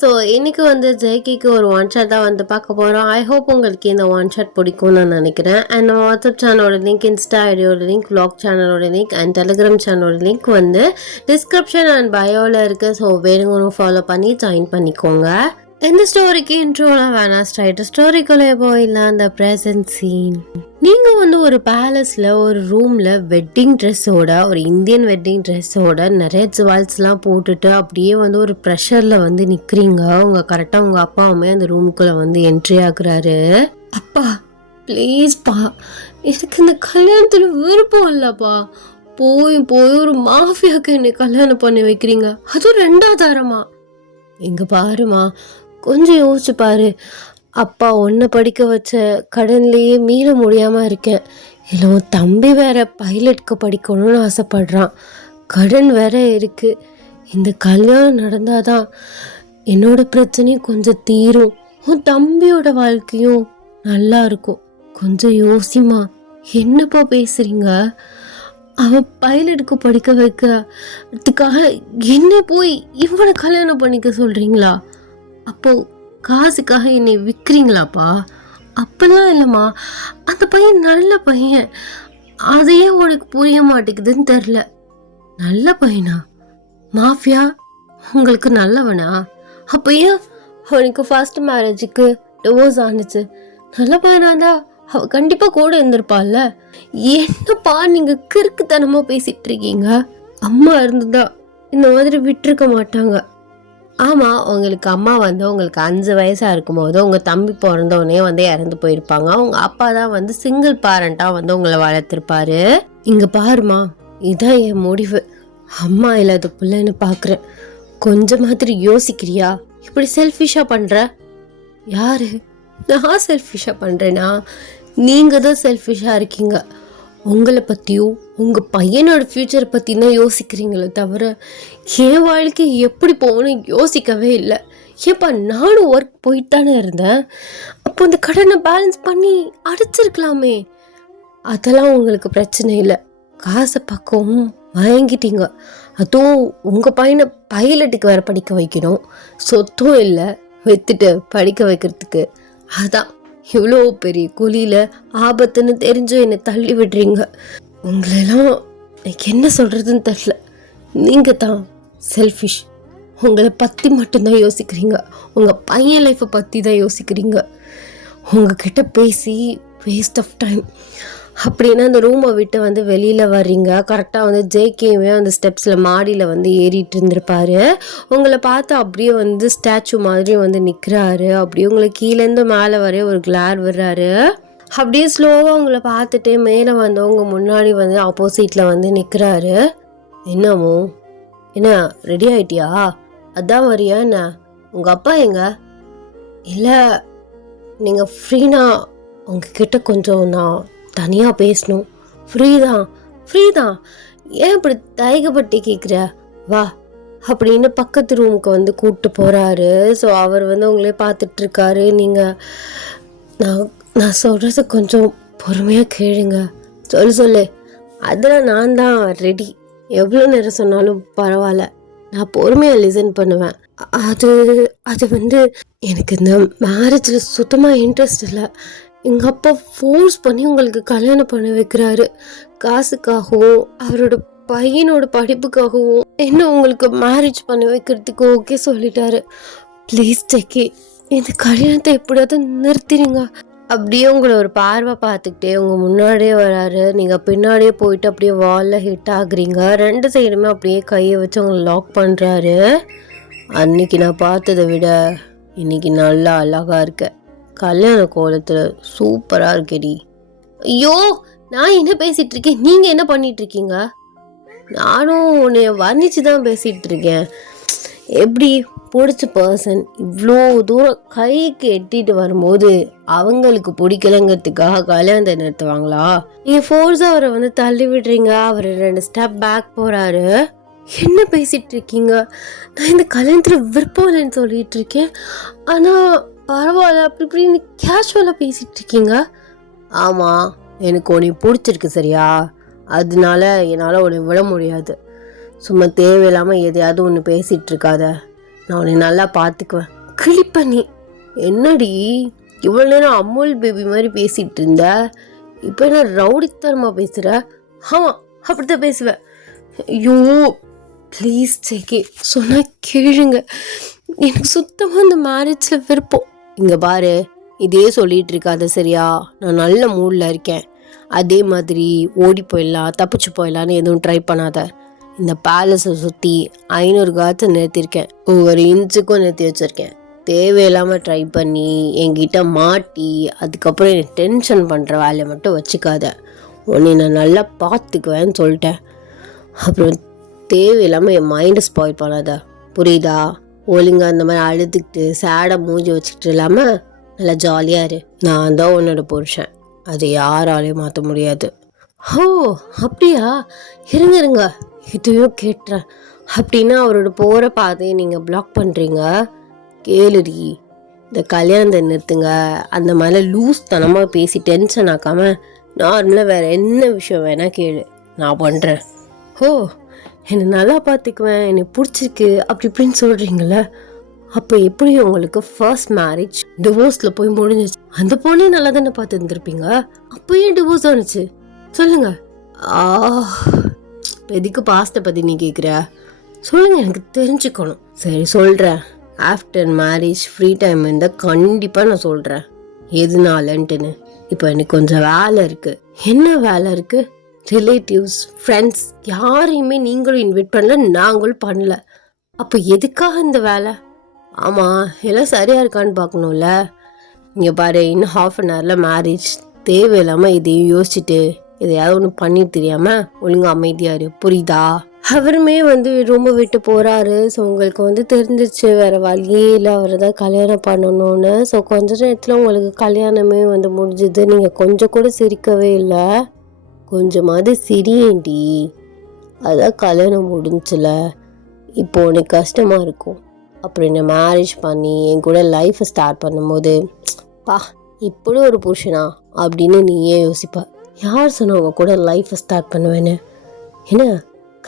So இன்னைக்கு வந்து ஜேகேக்கு ஒரு ஒன் ஷாட் தான் வந்து பார்க்க போகிறோம். ஐ ஹோப் உங்களுக்கு இந்த ஒன் ஷாட் பிடிக்கும்னு நான் நினைக்கிறேன். அண்ட் நம்ம வாட்ஸ்அப் சேனலோட லிங்க், இன்ஸ்டா ஐடியோட லிங்க், வ்ளாக் சேனலோட லிங்க் அண்ட் டெலிகிராம் சேனலோட லிங்க் வந்து டிஸ்கிரிப்ஷன் அண்ட் பயோவில் இருக்குது. ஸோ வேணுங்கன்னு ஃபாலோ பண்ணி ஜாயின் பண்ணிக்கோங்க. இந்த ஸ்டோரிக்கு இன்ட்ரோலாம் வேணாம், ஸ்ட்ரைட் ஸ்டோரிக்குள்ளே போயிடலாம். அந்த ப்ரெசன்ட் சீன். நீங்கள் வந்து ஒரு பேலஸில் ஒரு ரூமில் வெட்டிங் ட்ரெஸ்ஸோட, ஒரு இந்தியன் வெட்டிங் ட்ரெஸ்ஸோட நிறைய ஜுவல்ஸ்லாம் போட்டுட்டு அப்படியே வந்து ஒரு ப்ரெஷரில் வந்து நிற்கிறீங்க. உங்கள் கரெக்டாக உங்கள் அப்பாவுமே அந்த ரூமுக்குள்ளே வந்து என்ட்ரி ஆகுறாரு. அப்பா ப்ளீஸ்ப்பா, எனக்கு இந்த கல்யாணத்தில் விருப்பம் இல்லைப்பா. போய் போய் ஒரு மாஃபியாவுக்கு என்னை கல்யாணம் பண்ணி வைக்கிறீங்க, அதுவும் 2வது தரமா. இங்கே பாருமா, கொஞ்சம் யோசிச்சு பாரு. அப்பா ஒன்றை படிக்க வச்ச கடன்லேயே மீள முடியாமல் இருக்கேன். இல்லை உன் தம்பி வேற பைலட்க்கு படிக்கணும்னு ஆசைப்படுறான், கடன் வேற இருக்கு. இந்த கல்யாணம் நடந்தாதான் என்னோட பிரச்சனையும் கொஞ்சம் தீரும், உன் தம்பியோட வாழ்க்கையும் நல்லா இருக்கும். கொஞ்சம் யோசிமா. என்னப்பா பேசுறீங்க? அவன் பைலட்டுக்கு படிக்க வைக்கிறதுக்காக என்ன போய் இவனை கல்யாணம் பண்ணிக்க சொல்றீங்களா? அப்போ காசுக்காக என்னை விற்கிறீங்களாப்பா? அப்பெல்லாம் இல்லைம்மா, அந்த பையன் நல்ல பையன், அதையே உனக்கு புரிய மாட்டேங்குதுன்னு தெரில. நல்ல பையனா? மாஃபியா உங்களுக்கு நல்லவனா? அப்போ ஏன் அவனுக்கு ஃபர்ஸ்ட் மேரேஜுக்கு டிவோர்ஸ் ஆனிச்சு? நல்ல பையனாந்தா அவ கண்டிப்பா கூட இருந்திருப்பாள்ல. என்னப்பா நீங்க கிறுக்குத்தனமா பேசிட்டு இருக்கீங்க? அம்மா இருந்துதா இந்த மாதிரி விட்டுருக்க மாட்டாங்க. ஆமா, உங்களுக்கு அம்மா வந்து உங்களுக்கு 5 வயசா இருக்கும் போது உங்க தம்பி பிறந்தவனே வந்து இறந்து போயிருப்பாங்க. உங்க அப்பா தான் வந்து சிங்கிள் பேரண்டா வந்து உங்களை வளர்த்துருப்பாரு. இங்க பாருமா, இதான் என் முடிவு. அம்மா இல்லாத பிள்ளைன்னு பாக்குறேன். கொஞ்சம் மாதிரி யோசிக்கிறியா? இப்படி செல்ஃபிஷா பண்ற? யாரு? நான் செல்ஃபிஷா பண்றேனா? நீங்க தான் செல்ஃபிஷா இருக்கீங்க. உங்களை பற்றியும் உங்கள் பையனோட ஃப்யூச்சரை பற்றி தான் யோசிக்கிறீங்களே தவிர என் வாழ்க்கை எப்படி போகணும் யோசிக்கவே இல்லை. ஏப்பா நானும் ஒர்க் போயிட்டு தானே இருந்தேன். அப்போ அந்த கடனை பேலன்ஸ் பண்ணி அடைச்சிருக்கலாமே. அதெல்லாம் உங்களுக்கு பிரச்சனை இல்லை. காசை பக்கமும் வாங்கிட்டீங்க. அதுவும் உங்கள் பையனை பைலட்டுக்கு வேறு படிக்க வைக்கணும். சொத்தும் இல்லை விற்றுட்டு படிக்க வைக்கிறதுக்கு. அதான் இவ்வளோ பெரிய குழியில் ஆபத்துன்னு தெரிஞ்சும் என்னை தள்ளி விடுறீங்க. உங்களெல்லாம் எனக்கு என்ன சொல்கிறதுன்னு தெரில. நீங்கள் தான் செல்ஃபிஷ். உங்களை பற்றி மட்டும்தான் யோசிக்கிறீங்க, உங்கள் பையன் லைஃப்பை பற்றி தான் யோசிக்கிறீங்க. உங்ககிட்ட பேசி வேஸ்ட் ஆஃப் டைம். அப்படின்னா அந்த ரூமை விட்டு வந்து வெளியில் வர்றீங்க. கரெக்டாக வந்து ஜேகேவே அந்த ஸ்டெப்ஸில் மாடியில் வந்து ஏறிட்டு இருந்திருப்பாரு. உங்களை பார்த்து அப்படியே வந்து ஸ்டாச்சு மாதிரி வந்து நிற்கிறாரு. அப்படியே உங்களை கீழேருந்து மேலே வரைய ஒரு கிளார் விடுறாரு. அப்படியே ஸ்லோவாக உங்களை பார்த்துட்டு மேலே வந்தவங்க முன்னாடி வந்து ஆப்போசிட்டில் வந்து நிற்கிறாரு. என்னமோ என்ன ரெடி ஆகிட்டியா? அதான் வரியா என்ன? உங்கள் அப்பா எங்க? இல்லை நீங்கள் ஃப்ரீனா உங்ககிட்ட கொஞ்சம் நான் தனியாக பேசணும். ஃப்ரீதான். ஏன் இப்படி தயக்கப்பட்டு கேட்குற? வா அப்படின்னு பக்கத்து ரூமுக்கு வந்து கூப்பிட்டு போகிறாரு. ஸோ அவர் வந்து உங்களே பார்த்துட்ருக்காரு. நீங்கள் நான் சொல்கிறது கொஞ்சம் பொறுமையாக கேளுங்க. சொல்லு. அதில் நான் தான் ரெடி. எவ்வளோ நேரம் சொன்னாலும் பரவாயில்ல, நான் பொறுமையாக லிசன் பண்ணுவேன். அது வந்து எனக்கு இந்த மேரேஜில் சுத்தமாக இன்ட்ரெஸ்ட் இல்லை. எங்கள் அப்பா ஃபோர்ஸ் பண்ணி உங்களுக்கு கல்யாணம் பண்ண வைக்கிறாரு. காசுக்காகவும் அவரோட பையனோட படிப்புக்காகவும் என்ன உங்களுக்கு மேரேஜ் பண்ணி வைக்கிறதுக்கு ஓகே சொல்லிட்டாரு. ப்ளீஸ் ஜேகே, இந்த கல்யாணத்தை எப்படியாவது நிறுத்திடுங்க. அப்படியே உங்களை ஒரு பார்வை பார்த்துக்கிட்டே உங்கள் முன்னாடியே வராரு. நீங்கள் பின்னாடியே போயிட்டு அப்படியே வாலில் ஹிட் ஆகுறீங்க. 2 சைடுமே அப்படியே கையை வச்சு உங்களை லாக் பண்ணுறாரு. அன்னைக்கு நான் பார்த்ததை விட இன்னைக்கு நல்லா அழகாக இருக்க. கல்யாண கோலத்தில் சூப்பராக இருக்கேடி. ஐயோ, நான் என்ன பேசிகிட்டு இருக்கேன், நீங்கள் என்ன பண்ணிட்டு இருக்கீங்க? நானும் உன்னை வர்ணிச்சு தான் பேசிகிட்டு இருக்கேன். எப்படி பிடிச்ச பர்சன் இவ்வளோ தூரம் கைக்கு எட்டிட்டு வரும்போது அவங்களுக்கு பிடிக்கலங்கிறதுக்காக கல்யாணத்தை நிறுத்துவாங்களா? நீங்கள் ஃபோர்ஸாக அவரை வந்து தள்ளி விடுறீங்க. அவர் 2 ஸ்டெப் பேக் போகிறாரு. என்ன பேசிகிட்டு இருக்கீங்க? நான் இந்த கல்யாணத்தில் விருப்பம் இல்லைன்னு சொல்லிட்டு இருக்கேன். ஆனால் பரவாயில்ல அப்படி இப்படின்னு கேஷுவலாக பேசிகிட்டு இருக்கீங்க. ஆமாம், எனக்கு உன்னை பிடிச்சிருக்கு சரியா? அதனால என்னால் உன்னை விட முடியாது. சும்மா தேவையில்லாமல் எதையாவது ஒன்று பேசிகிட்டு இருக்காத. நான் உன்னை நல்லா பார்த்துக்குவேன். கிளிப்ப நீ என்னடி இவ்வளோ நேரம் அமுல் பேபி மாதிரி பேசிகிட்டு இருந்த, இப்போ என்ன ரவுடித்தனமாக பேசுகிற? ஆமாம், அப்படித்தான் பேசுவேன். ஐயோ ப்ளீஸ் ஜேகே, சொன்னால் கேளுங்க. எனக்கு சுத்தமாக இந்த மேரேஜில் விருப்பம். இங்கே பாரு, இதே சொல்லிகிட்டு இருக்காத சரியா? நான் நல்ல மூடில் இருக்கேன். அதே மாதிரி ஓடி போயிடலாம், தப்பிச்சு போயிடலான்னு எதுவும் ட்ரை பண்ணாத. இந்த பேலஸை சுற்றி 500 காற்று நிறுத்தியிருக்கேன், ஒவ்வொரு இன்ச்சுக்கும் நிறுத்தி வச்சுருக்கேன். தேவையில்லாமல் ட்ரை பண்ணி என்கிட்ட மாட்டி அதுக்கப்புறம் என்னை டென்ஷன் பண்ணுற வேலையை மட்டும் வச்சுக்காத. உன்னை நான் நல்லா பார்த்துக்குவேன்னு சொல்லிட்டேன். அப்புறம் தேவையில்லாமல் என் மைண்டை ஸ்பாயில் பண்ணாத, புரியுதா? ஒழுங்காக அந்த மாதிரி அழுதுகிட்டு சேடாக மூஞ்சி வச்சுக்கிட்டு இல்லாமல் நல்லா ஜாலியாக இரு. நான் தான் உன்னோட புருஷன், அதை யாராலையும் மாற்ற முடியாது. ஓ அப்படியா? இருங்க இதுவும் கேட்டுறேன். அப்படின்னா அவரோட போகிற பாதையை நீங்கள் பிளாக் பண்ணுறீங்க. கேளுடி, இந்த கல்யாணத்தை நிறுத்துங்க. அந்த மாதிரி லூஸ் தனமாக பேசி டென்ஷன் ஆக்காமல் நார்மலாக வேறு என்ன விஷயம் வேணால் கேளு, நான் பண்ணுறேன். ஓ என்னை நல்லா பார்த்துக்குவேன், என்னை பிடிச்சிருக்கு அப்படி இப்படின்னு சொல்கிறீங்கள. அப்போ எப்படி உங்களுக்கு ஃபர்ஸ்ட் மேரேஜ் டிவோர்ஸில் போய் முடிஞ்சிச்சு? அந்த பொண்ணே நல்லா தானே பார்த்து இருந்திருப்பீங்க, அப்போ ஏன் டிவோர்ஸ் ஆனிச்சு சொல்லுங்க. எதுக்கு பாஸ்ட்டை பற்றி நீ கேட்குற? சொல்லுங்க, எனக்கு தெரிஞ்சுக்கணும். சரி சொல்கிறேன். ஆஃப்டர் மேரேஜ் ஃப்ரீ டைம் இருந்தால் கண்டிப்பாக நான் சொல்கிறேன் எதுனாலன்ட்டுன்னு. இப்போ எனக்கு கொஞ்சம் வேலை இருக்குது. என்ன வேலை இருக்குது? ரிலேட்டிவ்ஸ் ஃப்ரெண்ட்ஸ் யாரையுமே நீங்களும் இன்வைட் பண்ணல, நாங்களும் பண்ணல. அப்போ எதுக்காக இந்த வேலை? ஆமாம், எல்லாம் சரியாக இருக்கான்னு பார்க்கணும்ல. இங்கே பாரு, இன்னும் 1/2 hourல மேரேஜ். தேவையில்லாமல் இதையும் யோசிச்சுட்டு எதையாவது ஒன்று பண்ணி தெரியாமல் ஒழுங்காக அமைதியாக இரு, புரியுதா? அவருமே ரொம்ப விட்டு போகிறாரு. ஸோ உங்களுக்கு தெரிஞ்சிச்சு வேறு வழியே இல்லை, அவரை தான் கல்யாணம் பண்ணணும்னு. ஸோ கொஞ்ச நேரத்தில் உங்களுக்கு கல்யாணமே முடிஞ்சுது. நீங்கள் கொஞ்சம் கூட சிரிக்கவே இல்லை. கொஞ்சமாவது சிரியேண்டி, அதான் கல்யாணம் முடிஞ்சில. இப்போ உனக்கு கஷ்டமாக இருக்கும். அப்புறம் என்ன மேரேஜ் பண்ணி என் கூட லைஃப்பை ஸ்டார்ட் பண்ணும்போது பா இப்படி ஒரு புருஷனா அப்படின்னு நீயே யோசிப்பா. யார் சொன்னவங்க கூட லைஃப்பை ஸ்டார்ட் பண்ணுவேன்னு? என்ன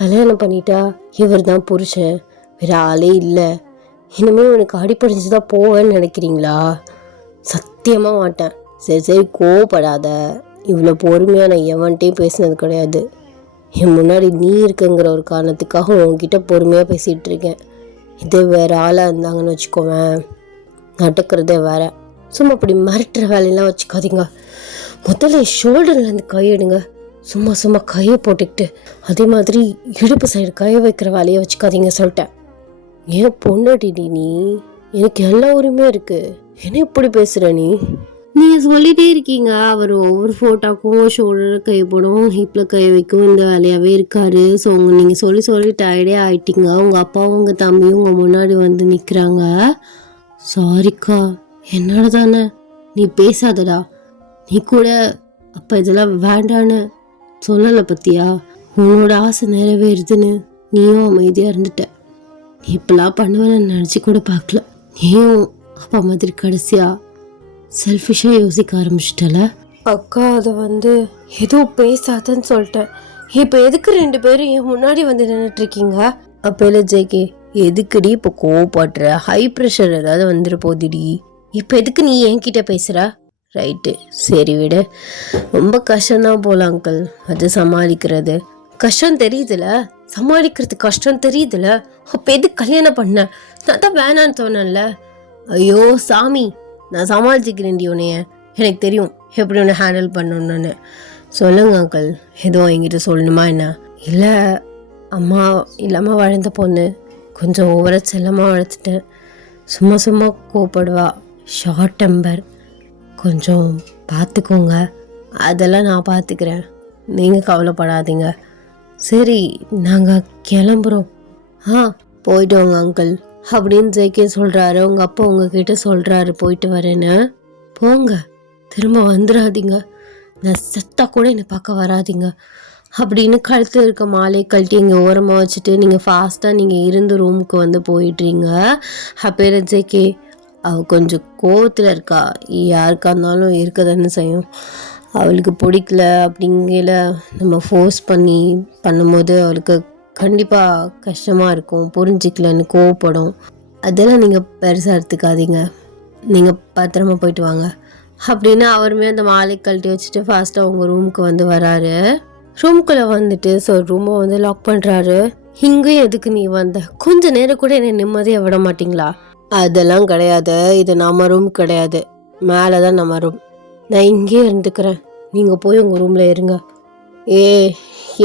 கல்யாணம் பண்ணிட்டா இவர் தான் புருஷன், வேற ஆளே இல்லை, இனிமேல் உனக்கு அடிப்படைஞ்சு தான் போவேன்னு நினைக்கிறீங்களா? சத்தியமாக மாட்டேன். சரி கோவப்படாத. இவ்வளோ பொறுமையாக நான் எவன்ட்டையும் பேசினது கிடையாது. என் முன்னாடி நீ இருக்குங்கிற ஒரு காரணத்துக்காக உன்கிட்ட பொறுமையாக பேசிகிட்டு இருக்கேன். இதே வேறு ஆளாக இருந்தாங்கன்னு வச்சுக்கோவேன், நடக்கிறதே வேற. சும்மா அப்படி மிரட்டுற வேலையெல்லாம் வச்சுக்காதீங்க. முதல்ல ஷோல்டர்லேருந்து கையெடுங்க. சும்மா கையை போட்டுக்கிட்டு அதே மாதிரி இடுப்பு சைடு கையை வைக்கிற வேலையை வச்சுக்காதீங்க சொல்லிட்டேன். ஏன் பொண்ணாடி நீ? எனக்கு எல்லா உரிமையும் இருக்குது. என்ன இப்படி பேசுகிற நீ? நீங்கள் சொல்லிகிட்டே இருக்கீங்க அவர் ஒவ்வொரு ஃபோட்டோக்கும் ஷோல்டரில் கை போடும், ஹிப்பில் கை வைக்கும், இந்த வேலையாகவே இருக்காரு. ஸோ நீங்கள் சொல்லி டயர்டே ஆகிட்டீங்க. உங்கள் அப்பாவும் உங்கள் தம்பியும் உங்கள் முன்னாடி நிற்கிறாங்க. சாரிக்கா, என்னோட தானே, நீ பேசாதடா. நீ கூட அப்போ இதெல்லாம் வேண்டான்னு சொல்லலை பத்தியா? உன்னோட ஆசை நிறைவேறுதுன்னு நீயும் அமைதியாக இருந்துட்ட. நீ இப்பெல்லாம் பண்ணுவேன்னு நினச்சி கூட பார்க்கல. நீயும் அப்பா மாதிரி கடைசியாக செல்ஃபிஷாக யோசிக்க ஆரம்பிச்சிட்டல. அக்கா அதை ஏதோ பேசாதன்னு சொல்லிட்டேன். இப்போ எதுக்கு 2 பேரும் என் முன்னாடி நின்றுட்டுருக்கீங்க? அப்போ இல்லை ஜேகே, எதுக்குடி இப்போ கோவப்படுற? ஹை ப்ரெஷர் ஏதாவது வந்துட போதுடி. இப்போ எதுக்கு நீ என்கிட்ட பேசுகிற? ரைட்டு, சரி விடு. ரொம்ப கஷ்டம்தான் போல அங்கிள், அது சமாளிக்கிறது. கஷ்டம் தெரியுதுல, சமாளிக்கிறது கஷ்டம் தெரியுதுல. அப்போ எதுக்கு கல்யாணம் பண்ண? நான் தான் வேணான்னு சொன்னேன்ல. ஐயோ சாமி, நான் சமாளிச்சுக்கிறேன்டி உன்னைய. எனக்கு தெரியும் எப்படி உன்னை ஹேண்டில் பண்ணணுன்னு. சொல்லுங்க அங்கிள், எதுவும் என்கிட்ட சொல்லணுமா என்ன? இல்லை அம்மா இல்லாமல் வளர்ந்த பொண்ணு, கொஞ்சம் ஓவராக செல்லமாக வளர்த்துட்டேன். சும்மா கோப்படுவா, ஷார்ட் டெம்பர், கொஞ்சம் பார்த்துக்கோங்க. அதெல்லாம் நான் பார்த்துக்கிறேன், நீங்கள் கவலைப்படாதீங்க. சரி நாங்கள் கிளம்புறோம். போயிட்டு வாங்க அங்கிள் அப்படின்னு ஜேகே சொல்கிறாரு. உங்கள் அப்பா உங்ககிட்ட சொல்கிறாரு போயிட்டு வரேன்னு. போங்க, திரும்ப வந்துடாதீங்க, நான் செத்தா கூட என்னை பார்க்க வராதிங்க அப்படின்னு கழுத்தில் இருக்க மாலை கழட்டி இங்கே ஓரமாக வச்சுட்டு நீங்கள் ஃபாஸ்ட்டாக நீங்கள் இருந்த ரூமுக்கு போயிடுறீங்க. அப்போ ஜேகே அவள் கொஞ்சம் கோவத்தில் இருக்கா, யாருக்கா இருந்தாலும் இருக்க தானே செய்யும். அவளுக்கு பிடிக்கல அப்படிங்கல நம்ம ஃபோர்ஸ் பண்ணி பண்ணும்போது அவளுக்கு கண்டிப்பாக கஷ்டமாக இருக்கும், புரிஞ்சிக்கலன்னு கோவப்படும். அதெல்லாம் நீங்கள் பெருசாக எடுத்துக்காதீங்க, நீங்கள் பத்திரமா போயிட்டு வாங்க அப்படின்னு அவருமே அந்த மாலை கழட்டி வச்சுட்டு ஃபாஸ்ட்டாக உங்கள் ரூமுக்கு வந்து வராரு. ரூம்குள்ளே வந்துட்டு ஸோ ரூமை வந்து லாக் பண்ணுறாரு. இங்கேயும் எதுக்கு நீ வந்த? கொஞ்ச நேரம் கூட என்னை நிம்மதியாக விட மாட்டிங்களா? அதெல்லாம் கிடையாது, இது நம்ம ரூம் கிடையாது, மேலே தான் நம்ம ரூம், நான் இங்கேயே இருந்துக்கிறேன், நீங்கள் போய் உங்கள் ரூமில் இருங்க. ஏ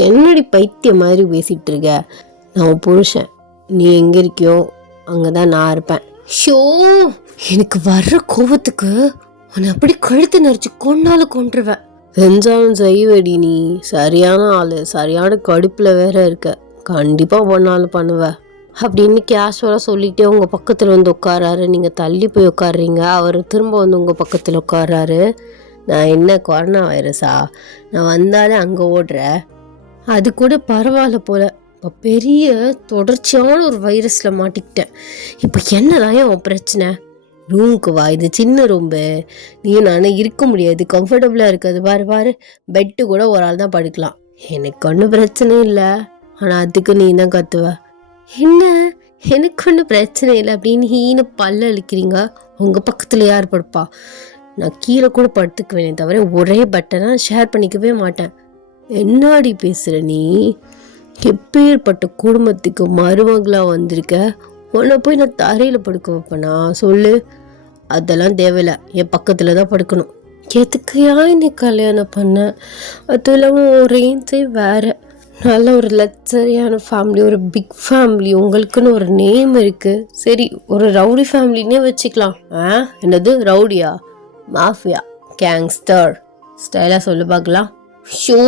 என்னடி பைத்தியம் மாதிரி பேசிகிட்டு இருக்க? நான் உன் புருஷன், நீ எங்கே இருக்கியோ அங்கே தான் நான் இருப்பேன். ஷோ எனக்கு வர்ற கோபத்துக்கு உன்னை அப்படி கழுத்து நரிச்சு கொண்டாலும் கொண்டுருவேன். செஞ்சாலும் செய்வடி, நீ சரியான ஆள், சரியான கடுப்பில் வேற இருக்க, கண்டிப்பாக பண்ணாலும் பண்ணுவேன் அப்படின்னு கேஷுவலாக சொல்லிகிட்டே உங்கள் பக்கத்தில் வந்து உட்காராரு. நீங்கள் தள்ளி போய் உட்காடுறீங்க, அவர் திரும்ப வந்து உங்கள் பக்கத்தில் உட்காராரு. நான் என்ன கொரோனா வைரஸா, நான் வந்தாலே அங்கே ஓடுறேன், அது கூட பரவாயில்ல போல், இப்போ பெரிய தொடர்ச்சியான ஒரு வைரஸில் மாட்டிக்கிட்டேன், இப்போ என்னதான் உன் பிரச்சனை? ரூமுக்கு வா, இது சின்ன ரூம்பு, நீ நானும் இருக்க முடியாது, கம்ஃபர்டபுளாக இருக்காது, பாரு பாரு பெட்டு கூட ஒரு ஆள் தான் படுக்கலாம், எனக்கு ஒன்றும் பிரச்சனை இல்லை, ஆனால் அதுக்கு நீ தான் கத்துவ. என்ன எனக்கு ஒன்றும் பிரச்சனை இல்லை அப்படின்னு ஹீனு பல்ல அழிக்கிறீங்க, உங்கள் பக்கத்தில் யார் படுப்பா? நான் கீழே கூட படுத்துக்குவேனே தவிர ஒரே பட்டனை ஷேர் பண்ணிக்கவே மாட்டேன். என்னாடி பேசுகிற நீ? எப்பேற்பட்ட குடும்பத்துக்கு மருமகளாக வந்திருக்க, உன்னை போய் நான் தரையில் படுக்க வைப்பேனா சொல்லு? அதெல்லாம் தேவையில்லை, என் பக்கத்தில் தான் படுக்கணும். எதுக்கையா என்னை கல்யாணம் பண்ண? அதுவும் இல்லாமல் ஒரு ரேஞ்சே வேறு, நல்ல ஒரு லக்ஸரியான ஃபேமிலி, ஒரு பிக் ஃபேமிலி, உங்களுக்குன்னு ஒரு நேம் இருக்குது. சரி ஒரு ரவுடி ஃபேமிலின்னே வச்சுக்கலாம். என்னது ரவுடியா? மாஃபியா, கேங்ஸ்டர் ஸ்டைலாக சொல்லு பார்க்கலாம். ஷோ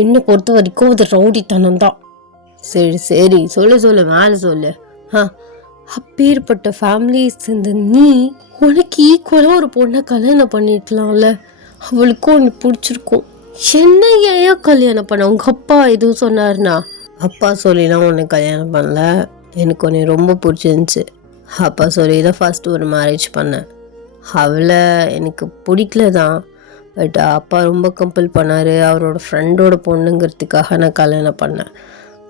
என்னை பொறுத்த வரைக்கும் அது ரவுடித்தனம் தான். சரி சரி சொல்லு சொல்லு, மேலே சொல்லு. அப்பேற்பட்ட ஃபேமிலிஸ் இந்த நீ உனக்கு ஈக்குவலாக ஒரு பொண்ணை கல்யாணம் பண்ணிக்கலாம்ல, அவளுக்கும் உனக்கு பிடிச்சிருக்கும். என்ன ஏன் கல்யாணம் பண்ண? உங்கள் அப்பா எதுவும் சொன்னார்னா? அப்பா சொல்லிலாம் உன்னை கல்யாணம் பண்ணல, எனக்கு உன்னை ரொம்ப பிடிச்சிருந்துச்சு, அப்பா சொல்லி தான் ஃபஸ்ட்டு ஒரு மேரேஜ் பண்ணேன். அவளை எனக்கு பிடிக்கல தான், பட் அப்பா ரொம்ப கம்பல் பண்ணார், அவரோட ஃப்ரெண்டோட பொண்ணுங்கிறதுக்காக நான் கல்யாணம் பண்ணேன்.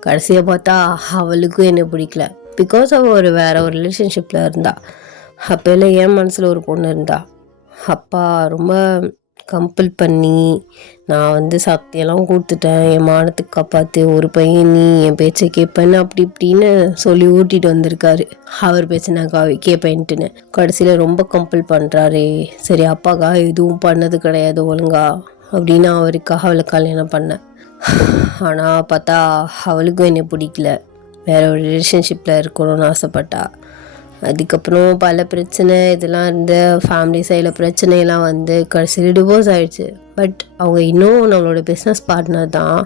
கடைசியாக பார்த்தா அவளுக்கும் என்னை பிடிக்கல, பிகாஸ் அவள் வேறு ஒரு ரிலேஷன்ஷிப்பில் இருந்தா. அப்போல்லாம் என் மனசில் ஒரு பொண்ணு இருந்தா. அப்பா ரொம்ப கம்பல் பண்ணி நான் வந்து சத்தியெல்லாம் கொடுத்துட்டேன், என் மானத்துக்கு காப்பாற்று, ஒரு பையன் நீ என் பேச்சை கேட்பேன்னு அப்படி இப்படின்னு சொல்லி ஊட்டிகிட்டு வந்திருக்காரு. அவர் பேச்சை நான் கேட்பேன்ட்டுன்னு கடைசியில் ரொம்ப கம்பல் பண்ணுறாரு. சரி அப்பாக்காக எதுவும் பண்ணது கிடையாது ஒழுங்கா அப்படின்னு அவருக்காக அவளை கல்யாணம் பண்ணேன். ஆனால் பார்த்தா அவளுக்கும் என்னை பிடிக்கல, வேறு ஒரு ரிலேஷன்ஷிப்பில் இருக்கணும்னு ஆசைப்பட்டா. அதுக்கப்புறம் பல பிரச்சனை இதெல்லாம் இருந்து ஃபேமிலி சைடில் பிரச்சனையெல்லாம் வந்து கடைசியில் டிவோர்ஸ் ஆகிடுச்சு. பட் அவங்க இன்னும் நம்மளோட பிஸ்னஸ் பார்ட்னர் தான்,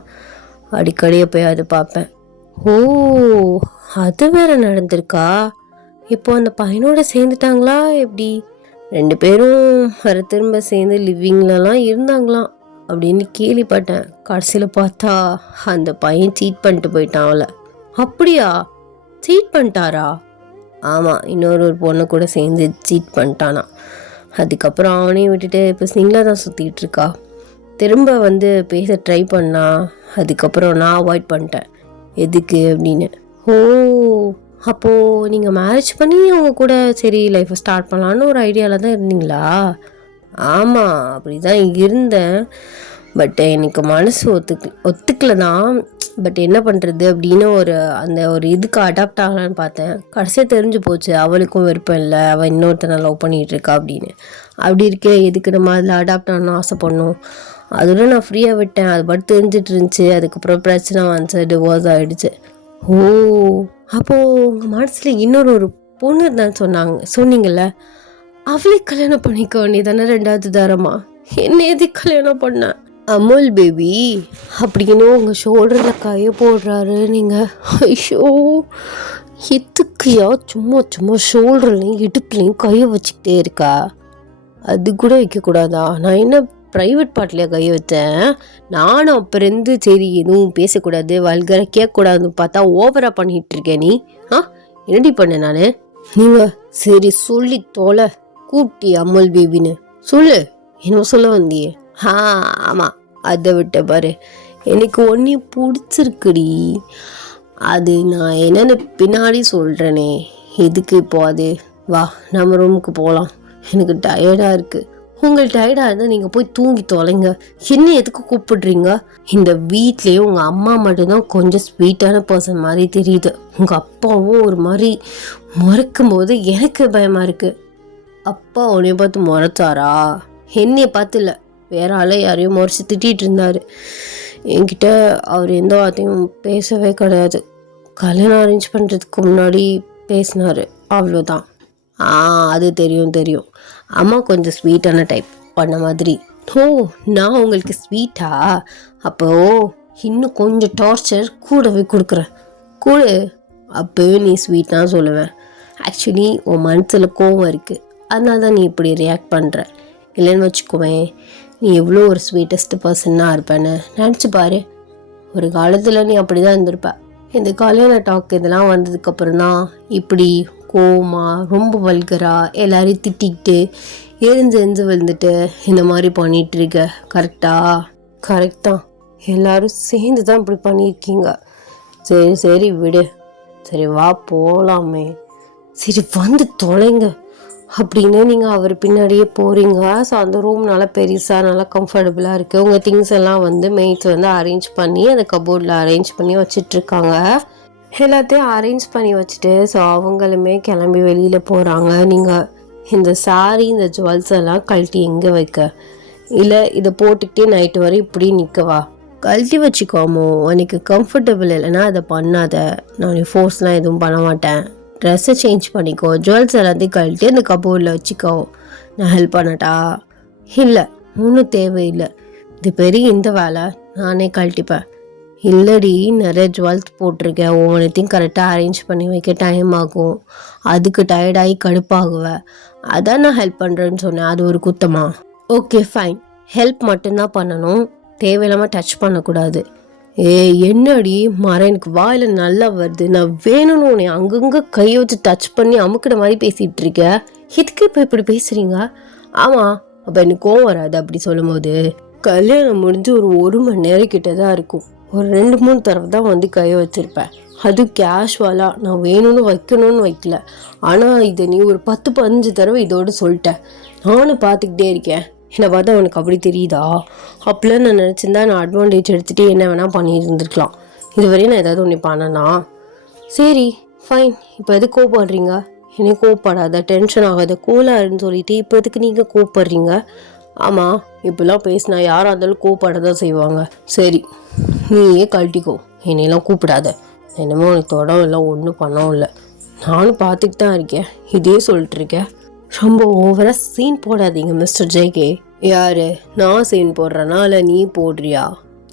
அடிக்கடி போய் அது பார்ப்பேன். ஓ அது வேற நடந்திருக்கா? இப்போ அந்த பையனோட சேர்ந்துட்டாங்களா எப்படி? 2 பேரும் வர திரும்ப சேர்ந்து லிவிங்லலாம் இருந்தாங்களாம் அப்படின்னு கேள்விப்பட்டேன். கடைசியில் பார்த்தா அந்த பையன் சீட் பண்ணிட்டு போயிட்டான் அவளை. அப்படியா? சீட் பண்ணிட்டாரா? ஆமாம், இன்னொரு பொண்ணு கூட சேர்ந்து சீட் பண்ணிட்டானா. அதுக்கப்புறம் அவனையும் விட்டுட்டு இப்போ சிங்கிளாக தான் சுற்றிக்கிட்டு இருக்கா. திரும்ப வந்து பேச ட்ரை பண்ணா, அதுக்கப்புறம் நான் அவாய்ட் பண்ணிட்டேன். எதுக்கு அப்படின்னு. ஓ அப்போது நீங்கள் மேரேஜ் பண்ணி அவங்க கூட சரி லைஃப்பை ஸ்டார்ட் பண்ணலான்னு ஒரு ஐடியாவில் தான் இருந்தீங்களா? ஆமாம் அப்படி தான் இருந்தேன், பட் எனக்கு மனசு ஒத்துக்கல தான். பட் என்ன பண்ணுறது அப்படின்னு ஒரு இதுக்கு அடாப்ட் ஆகலான்னு பார்த்தேன். கடைசியாக தெரிஞ்சு போச்சு அவளுக்கும் விருப்பம் இல்லை, அவள் இன்னொருத்தனை லவ் பண்ணிகிட்டு இருக்கா அப்படின்னு. அப்படி இருக்கே எதுக்கு நம்ம அதில் அடாப்ட் ஆகணும்னு ஆசைப்படணும்? அதோட நான் ஃப்ரீயாக விட்டேன், அது பட் தெரிஞ்சிட்டு இருந்துச்சு. அதுக்கப்புறம் பிரச்சனை வந்துச்சு, டிவோர்ஸ் ஆகிடுச்சு. ஓ அப்போது உங்கள் மனசில் இன்னொரு பொண்ணு இருந்தான்னு சொன்னீங்கள்ல, அவளே கல்யாணம் பண்ணிக்க வேண்டியதானே 2வது தரமா? என்ன எதுக்கு கல்யாணம் பண்ண? அமுல் பேபி அப்படின்னு உங்கள் ஷோல்டரில் கையை போடுறாரு நீங்கள். ஐயோ எதுக்குயா சும்மா சும்மா ஷோல்டர்லையும் இடுப்புலையும் கையை வச்சுக்கிட்டே இருக்கா? அது கூட வைக்கக்கூடாதா? நான் என்ன ப்ரைவேட் பார்ட்லையா கையை வச்சேன்? நானும் அப்புறந்து சரி எதுவும் பேசக்கூடாது வல்கராக கேட்கக்கூடாதுன்னு பார்த்தா ஓவராக பண்ணிகிட்டு இருக்கேன் நீ. என்னடி பண்ண நான்? நீங்கள் சரி சொல்லி தோலை கூப்பிட்டி அமுல் பேபின்னு சொல்லு, என்ன சொல்ல வந்தியே? ஆமாம் அதை விட்ட பாரு, எனக்கு ஒன்றே பிடிச்சிருக்குடி, அது நான் என்னென்னு பின்னாடி சொல்கிறேனே. எதுக்கு இப்போ அது? வா நம்ம ரூமுக்கு போகலாம், எனக்கு டயர்டாக இருக்குது. உங்களுக்கு டயர்டாக இருந்தால் நீங்கள் போய் தூங்கி தொலைங்க, என்ன எதுக்கு கூப்பிடுறீங்க? இந்த வீட்லேயே உங்கள் அம்மா மட்டும்தான் கொஞ்சம் ஸ்வீட்டான பர்சன் மாதிரி தெரியுது. உங்கள் அப்பாவும் ஒரு மாதிரி முறைக்கும் போது எனக்கு பயமாக இருக்குது. அப்பா உன்னைய பார்த்து முறைச்சாரா? என்னைய பார்த்து இல்லை, வேற ஆளை யாரையும் முறைச்சி திட்டிகிட்டு இருந்தார். என்கிட்ட அவர் எந்த வார்த்தையும் பேசவே கிடையாது. கல்யாணம் அரேஞ்ச் பண்ணுறதுக்கு முன்னாடி பேசினார், அவ்வளோதான். அது தெரியும். அம்மா கொஞ்சம் ஸ்வீட்டான டைப் பண்ண மாதிரி. ஓ, நான் உங்களுக்கு ஸ்வீட்டா? அப்போ இன்னும் கொஞ்சம் டார்ச்சர் கூடவே கொடுக்குறேன். கூட அப்போவே நீ ஸ்வீட்னா சொல்லுவேன். ஆக்சுவலி உன் மனசில் கோவம் இருக்குது, அதனால தான் நீ இப்படி ரியாக்ட் பண்ணுற. இல்லைன்னு வச்சுக்குவேன், நீ எவ்வளோ ஒரு ஸ்வீட்டஸ்ட் பர்சன்னாக இருப்பேன்னு நினச்சி பாரு. ஒரு காலத்தில் நீ அப்படி தான் இருந்திருப்ப. இந்த கல்யாண டாக் இதெல்லாம் வந்ததுக்கப்புறம் தான் இப்படி கோமா ரொம்ப வல்கரா எல்லாரையும் திட்டிக்கிட்டு எரிஞ்சு விழுந்துட்டு இந்த மாதிரி பண்ணிகிட்ருக்க. கரெக்ட் தான், எல்லோரும் சேர்ந்து தான் இப்படி பண்ணியிருக்கீங்க. சரி விடு. சரி வா போகலாமே. சரி வந்து தொலைங்க அப்படின்னு நீங்கள் அவர் பின்னாடியே போகிறீங்க. ஸோ அந்த ரூம் நல்லா பெருசாக நல்லா கம்ஃபர்டபுளாக இருக்குது. உங்கள் திங்ஸ் எல்லாம் வந்து மெய்ட்ஸ் வந்து அரேஞ்ச் பண்ணி அந்த கபோர்டில் அரேஞ்ச் பண்ணி வச்சிட்ருக்காங்க. எல்லாத்தையும் அரேஞ்ச் பண்ணி வச்சுட்டு ஸோ அவங்களுமே கிளம்பி வெளியில் போகிறாங்க. நீங்கள் இந்த சாரி இந்த ஜுவல்ஸ் எல்லாம் கழட்டி எங்கே வைக்க? இல்லை இதை போட்டுக்கிட்டே நைட்டு வரை இப்படி நிற்கவா? கழட்டி வச்சுக்கோமோ, உனக்கு கம்ஃபர்டபுள் இல்லைன்னா அதை பண்ணாத. நான் ஃபோர்ஸ்லாம் எதுவும் பண்ண மாட்டேன். ட்ரெஸ்ஸை சேஞ்ச் பண்ணிக்கோ, ஜுவல்ஸ் எல்லாத்தையும் கழட்டி அந்த கபோர்டில் வச்சுக்கோ. நான் ஹெல்ப் பண்ணட்டா? இல்லை ஒன்றும் தேவையில்லை, இது பெரிய இந்த வேலை நானே கழட்டிப்பேன். இல்லடி, நிறைய ஜுவல்ஸ் போட்டிருக்கேன், ஒவ்வொன்றையும் கரெக்டாக அரேஞ்ச் பண்ணி வைக்க டைம் ஆகும், அதுக்கு டயர்டாகி கடுப்பாகுவேன், அதான் நான் ஹெல்ப் பண்ணுறேன்னு சொன்னேன். அது ஒரு குத்தமா? ஓகே ஃபைன், ஹெல்ப் மட்டும்தான் பண்ணணும், தேவையில்லாமல் டச் பண்ணக்கூடாது. என்னடி மரம் எனக்கு வாயில் நல்லா வருது, நான் வேணும்னு உன்னை அங்கங்கே கையை வச்சு டச் பண்ணி அமுக்கிற மாதிரி பேசிகிட்டு இருக்க, எதுக்கு இப்போ இப்படி பேசுகிறீங்க? ஆமாம், அப்போ எனக்கு கோவம் வராது அப்படி சொல்லும் போது? கல்யாணம் முடிஞ்சு ஒரு மணி நேரம் கிட்ட தான் இருக்கும், ஒரு 2-3 தடவை தான் வந்து கையை வச்சுருப்பேன், அது கேஷுவலாக, நான் வேணும்னு வைக்கணும்னு வைக்கல. ஆனால் இதை நீ ஒரு 10-15 தடவை இதோடு சொல்லிட்டேன், நானும் பார்த்துக்கிட்டே இருக்கேன், என்னை பார்த்தா உனக்கு அப்படி தெரியுதா? அப்படிலாம் நான் நினச்சிருந்தா நான் அட்வான்டேஜ் எடுத்துகிட்டு என்ன வேணால் பண்ணியிருந்துருக்கலாம். இதுவரையும் நான் ஏதாவது ஒன்று பண்ணனா? சரி ஃபைன், இப்போ எது கோவப்படுறீங்க? என்னை கோவப்படாத, டென்ஷன் ஆகாத, கூலாருன்னு சொல்லிட்டு இப்போ எதுக்கு நீங்கள் கோவப்படுறீங்க? ஆமாம், இப்படிலாம் பேசினா யாராக இருந்தாலும் கோவப்பட தான் செய்வாங்க. சரி நீயே கழட்டிக்கோ, என்னையெல்லாம் கூப்பிடாத, என்னமோ உனக்கு தொடம் இல்லை, ஒன்றும் பண்ணவும் இல்லை, நானும் பார்த்துக்கிட்டு தான் இருக்கேன், இதே சொல்லிட்டு இருக்கேன். ரொம்ப ஓவராக சீன் போடாதீங்க மிஸ்டர் ஜேகே. யாரு, நான் சீன் போடுறேனா இல்லை நீ போடுறியா?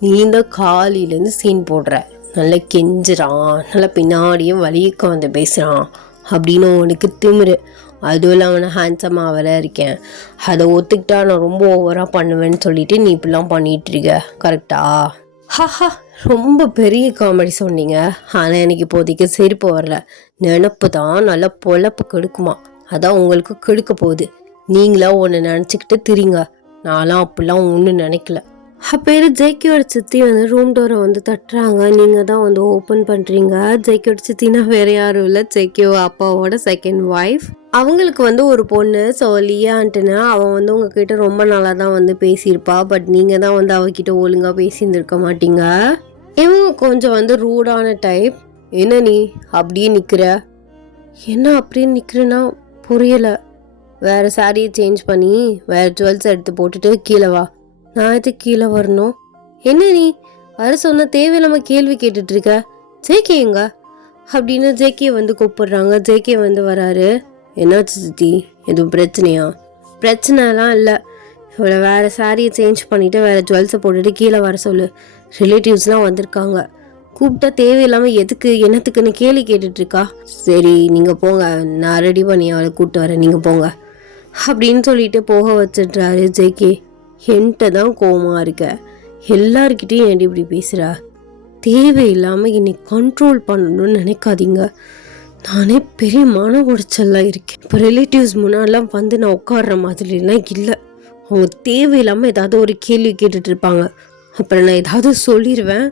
நீ தான் காலையிலேருந்து சீன் போடுற, நல்லா கெஞ்சுறான், நல்லா பின்னாடியும் வலிக்க வந்து பேசுகிறான் அப்படின்னு உனக்கு திமிரு. அதுவும் இல்லாமல் நான் ஹேண்ட்ஸமாக வர இருக்கேன், அதை ஒத்துக்கிட்டா நான் ரொம்ப ஓவராக பண்ணுவேன்னு சொல்லிட்டு நீ இப்படிலாம் பண்ணிகிட்ருக்க, கரெக்டா? ஹஹா, ரொம்ப பெரிய காமெடி சொன்னீங்க, ஆனால் எனக்கு இப்போதைக்கு சிரிப்பு வரல. நினப்பு தான் நல்லா பொழப்பு கெடுக்குமா, அதான் உங்களுக்கு கெடுக்க போகுது. நீங்களா ஒன்று நினச்சிக்கிட்டு திரிங்க, நான்லாம் அப்படிலாம் ஒன்றும் நினைக்கல. அப்பேரு ஜெய்கியோட சித்தி வந்து ரூம் டோரை வந்து தட்டுறாங்க, நீங்கள் தான் வந்து ஓப்பன் பண்ணுறீங்க. ஜெய்கியோட சித்தினா வேறு யாரும் இல்லை, ஜெய்கியோ அப்பாவோட செகண்ட் ஒய்ஃப். அவங்களுக்கு வந்து ஒரு பொண்ணு, ஸோ லியான்ட்டுனா அவன் வந்து உங்ககிட்ட ரொம்ப நல்லா தான் வந்து பேசியிருப்பா, பட் நீங்கள் தான் வந்து அவகிட்ட ஒழுங்காக பேசியிருந்துருக்க மாட்டீங்க. இவங்க கொஞ்சம் வந்து ரூடான டைப். என்ன நீ அப்படியே நிற்கிற? என்ன அப்படியே நிற்கிறேன்னா புரியலை. வேறு சாரியை சேஞ்ச் பண்ணி வேறு ஜுவல்ஸ் எடுத்து போட்டுட்டு கீழே வா. நான் எதுக்கு கீழே வரணும்? என்ன நீ வர சொன்ன தேவையில்லாமல் கேள்வி கேட்டுட்ருக்க? ஜேகே எங்க அப்படின்னு ஜேகே வந்து கூப்பிடுறாங்க. ஜேகே வந்து வராரு. என்னாச்சு சித்தி, எதுவும் பிரச்சனையா? பிரச்சனைலாம் இல்லை, இவ்வளோ வேறு சாரியை சேஞ்ச் பண்ணிவிட்டு வேறு ஜுவல்ஸை போட்டுட்டு கீழே வர சொல்லு. ரிலேட்டிவ்ஸ்லாம் வந்திருக்காங்க, கூப்பிட்டா தேவையில்லாமல் எதுக்கு என்னத்துக்குன்னு கேள்வி கேட்டுட்ருக்கா. சரி நீங்கள் போங்க, நான் ரெடி பண்ணி அவளை கூப்பிட்டு வரேன், நீங்கள் போங்க அப்படின்னு சொல்லிட்டு போக வச்சிடுறாரு ஜேகே. என்கிட்ட தான் கோவமாக இருக்க, எல்லாருக்கிட்டையும் ஏன் இப்படி பேசுகிறா? தேவையில்லாமல் என்னை கண்ட்ரோல் பண்ணணும்னு நினைக்காதீங்க, நானே பெரிய மன உடைச்சல்லாம் இருக்கேன். இப்போ ரிலேட்டிவ்ஸ் முன்னாடிலாம் வந்து நான் உட்காடுற மாதிரிலாம் இல்லை. அவங்க தேவையில்லாமல் ஏதாவது ஒரு கேள்வி கேட்டுட்டு இருப்பாங்க, அப்புறம் நான் ஏதாவது சொல்லிடுவேன்,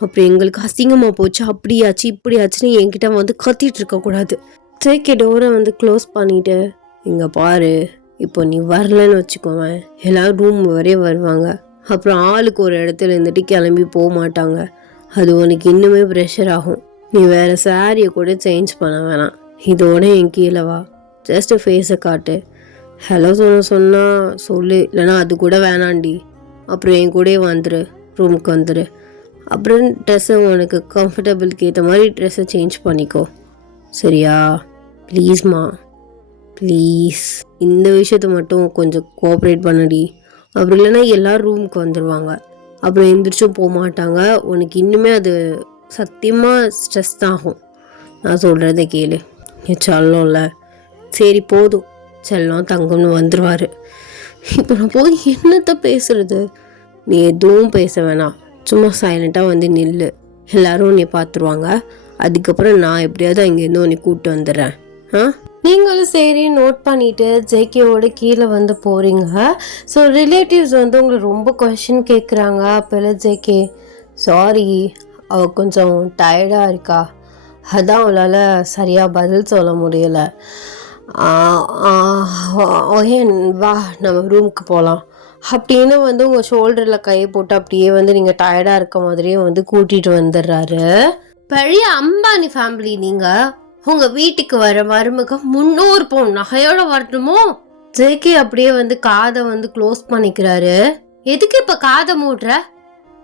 அப்புறம் எங்களுக்கு அசிங்கமாக போச்சு, அப்படியாச்சு இப்படியாச்சுன்னு என்கிட்ட வந்து கத்திட்டு இருக்கக்கூடாது. ஜேகே டோரை வந்து க்ளோஸ் பண்ணிவிட்டு, இங்கே பாரு, இப்போ நீ வரலன்னு வச்சுக்கோவேன், எல்லோரும் ரூம் வரையே வருவாங்க. அப்புறம் ஆளுக்கு ஒரு இடத்துல இருந்துட்டு கிளம்பி போக மாட்டாங்க. அது உனக்கு இன்னுமே ப்ரெஷர் ஆகும். நீ வேறு சாரியை கூட சேஞ்ச் பண்ண வேணாம். இதோட என் கீழே வா, ஜஸ்ட்டு ஃபேஸை காட்டு. ஹலோ சொன்னால் சொல்லு, இல்லைனா அது கூட வேணாண்டி. அப்புறம் என் கூடயே வந்துடு, ரூமுக்கு வந்துடு. அப்புறம் ட்ரெஸ்ஸை உனக்கு கம்ஃபர்டபுளுக்கு ஏற்ற மாதிரி ட்ரெஸ்ஸை சேஞ்ச் பண்ணிக்கோ, சரியா? ப்ளீஸ்மா, ப்ளீஸ் இந்த விஷயத்த மட்டும் கொஞ்சம் கோஆப்ரேட் பண்ணடி. அப்படி இல்லைன்னா எல்லோரும் ரூமுக்கு வந்துடுவாங்க. அப்புறம் எந்திரிச்சும் போக மாட்டாங்க. உனக்கு இன்னுமே அது சத்தியமாக ஸ்ட்ரெஸ் தான் ஆகும். நான் சொல்கிறத கேளு. செல்லம்ல, சரி போதும், செல்லம் தங்கம்னு வந்துடுவார். இப்போ நான் போய் என்னத்தை பேசுறது? நீ எதுவும் பேச வேணாம், சும்மா சைலண்ட்டாக வந்து நில்லு. எல்லோரும் உன்னை பார்த்துருவாங்க. அதுக்கப்புறம் நான் எப்படியாவது அங்கேருந்து உன்னை கூப்பிட்டு வந்துடுறேன். நீங்களும் சரி நோட் பண்ணிவிட்டு ஜேகேவோட கீழே வந்து போகிறீங்க. ஸோ ரிலேட்டிவ்ஸ் வந்து உங்களை ரொம்ப கொஷின் கேட்குறாங்க. அப்போல்லாம் ஜேகே, சாரி, அவள் கொஞ்சம் டயர்டாக இருக்கா, அதான் அவளால் சரியாக பதில் சொல்ல முடியலை. ஏன் வா நம்ம ரூமுக்கு போகலாம் அப்படின்னு வந்து உங்கள் ஷோல்டரில் கையை போட்டு அப்படியே வந்து நீங்கள் டயர்டாக இருக்க மாதிரியே வந்து கூட்டிகிட்டு வந்துடுறாரு. பெரிய அம்பானி ஃபேமிலி நீங்கள், உங்கள் வீட்டுக்கு வர மருமக 300 பவுன் நகையோட வரணுமோ? ஜேகே அப்படியே வந்து காதை வந்து க்ளோஸ் பண்ணிக்கிறாரு. எதுக்கு இப்போ காதை மூடுற?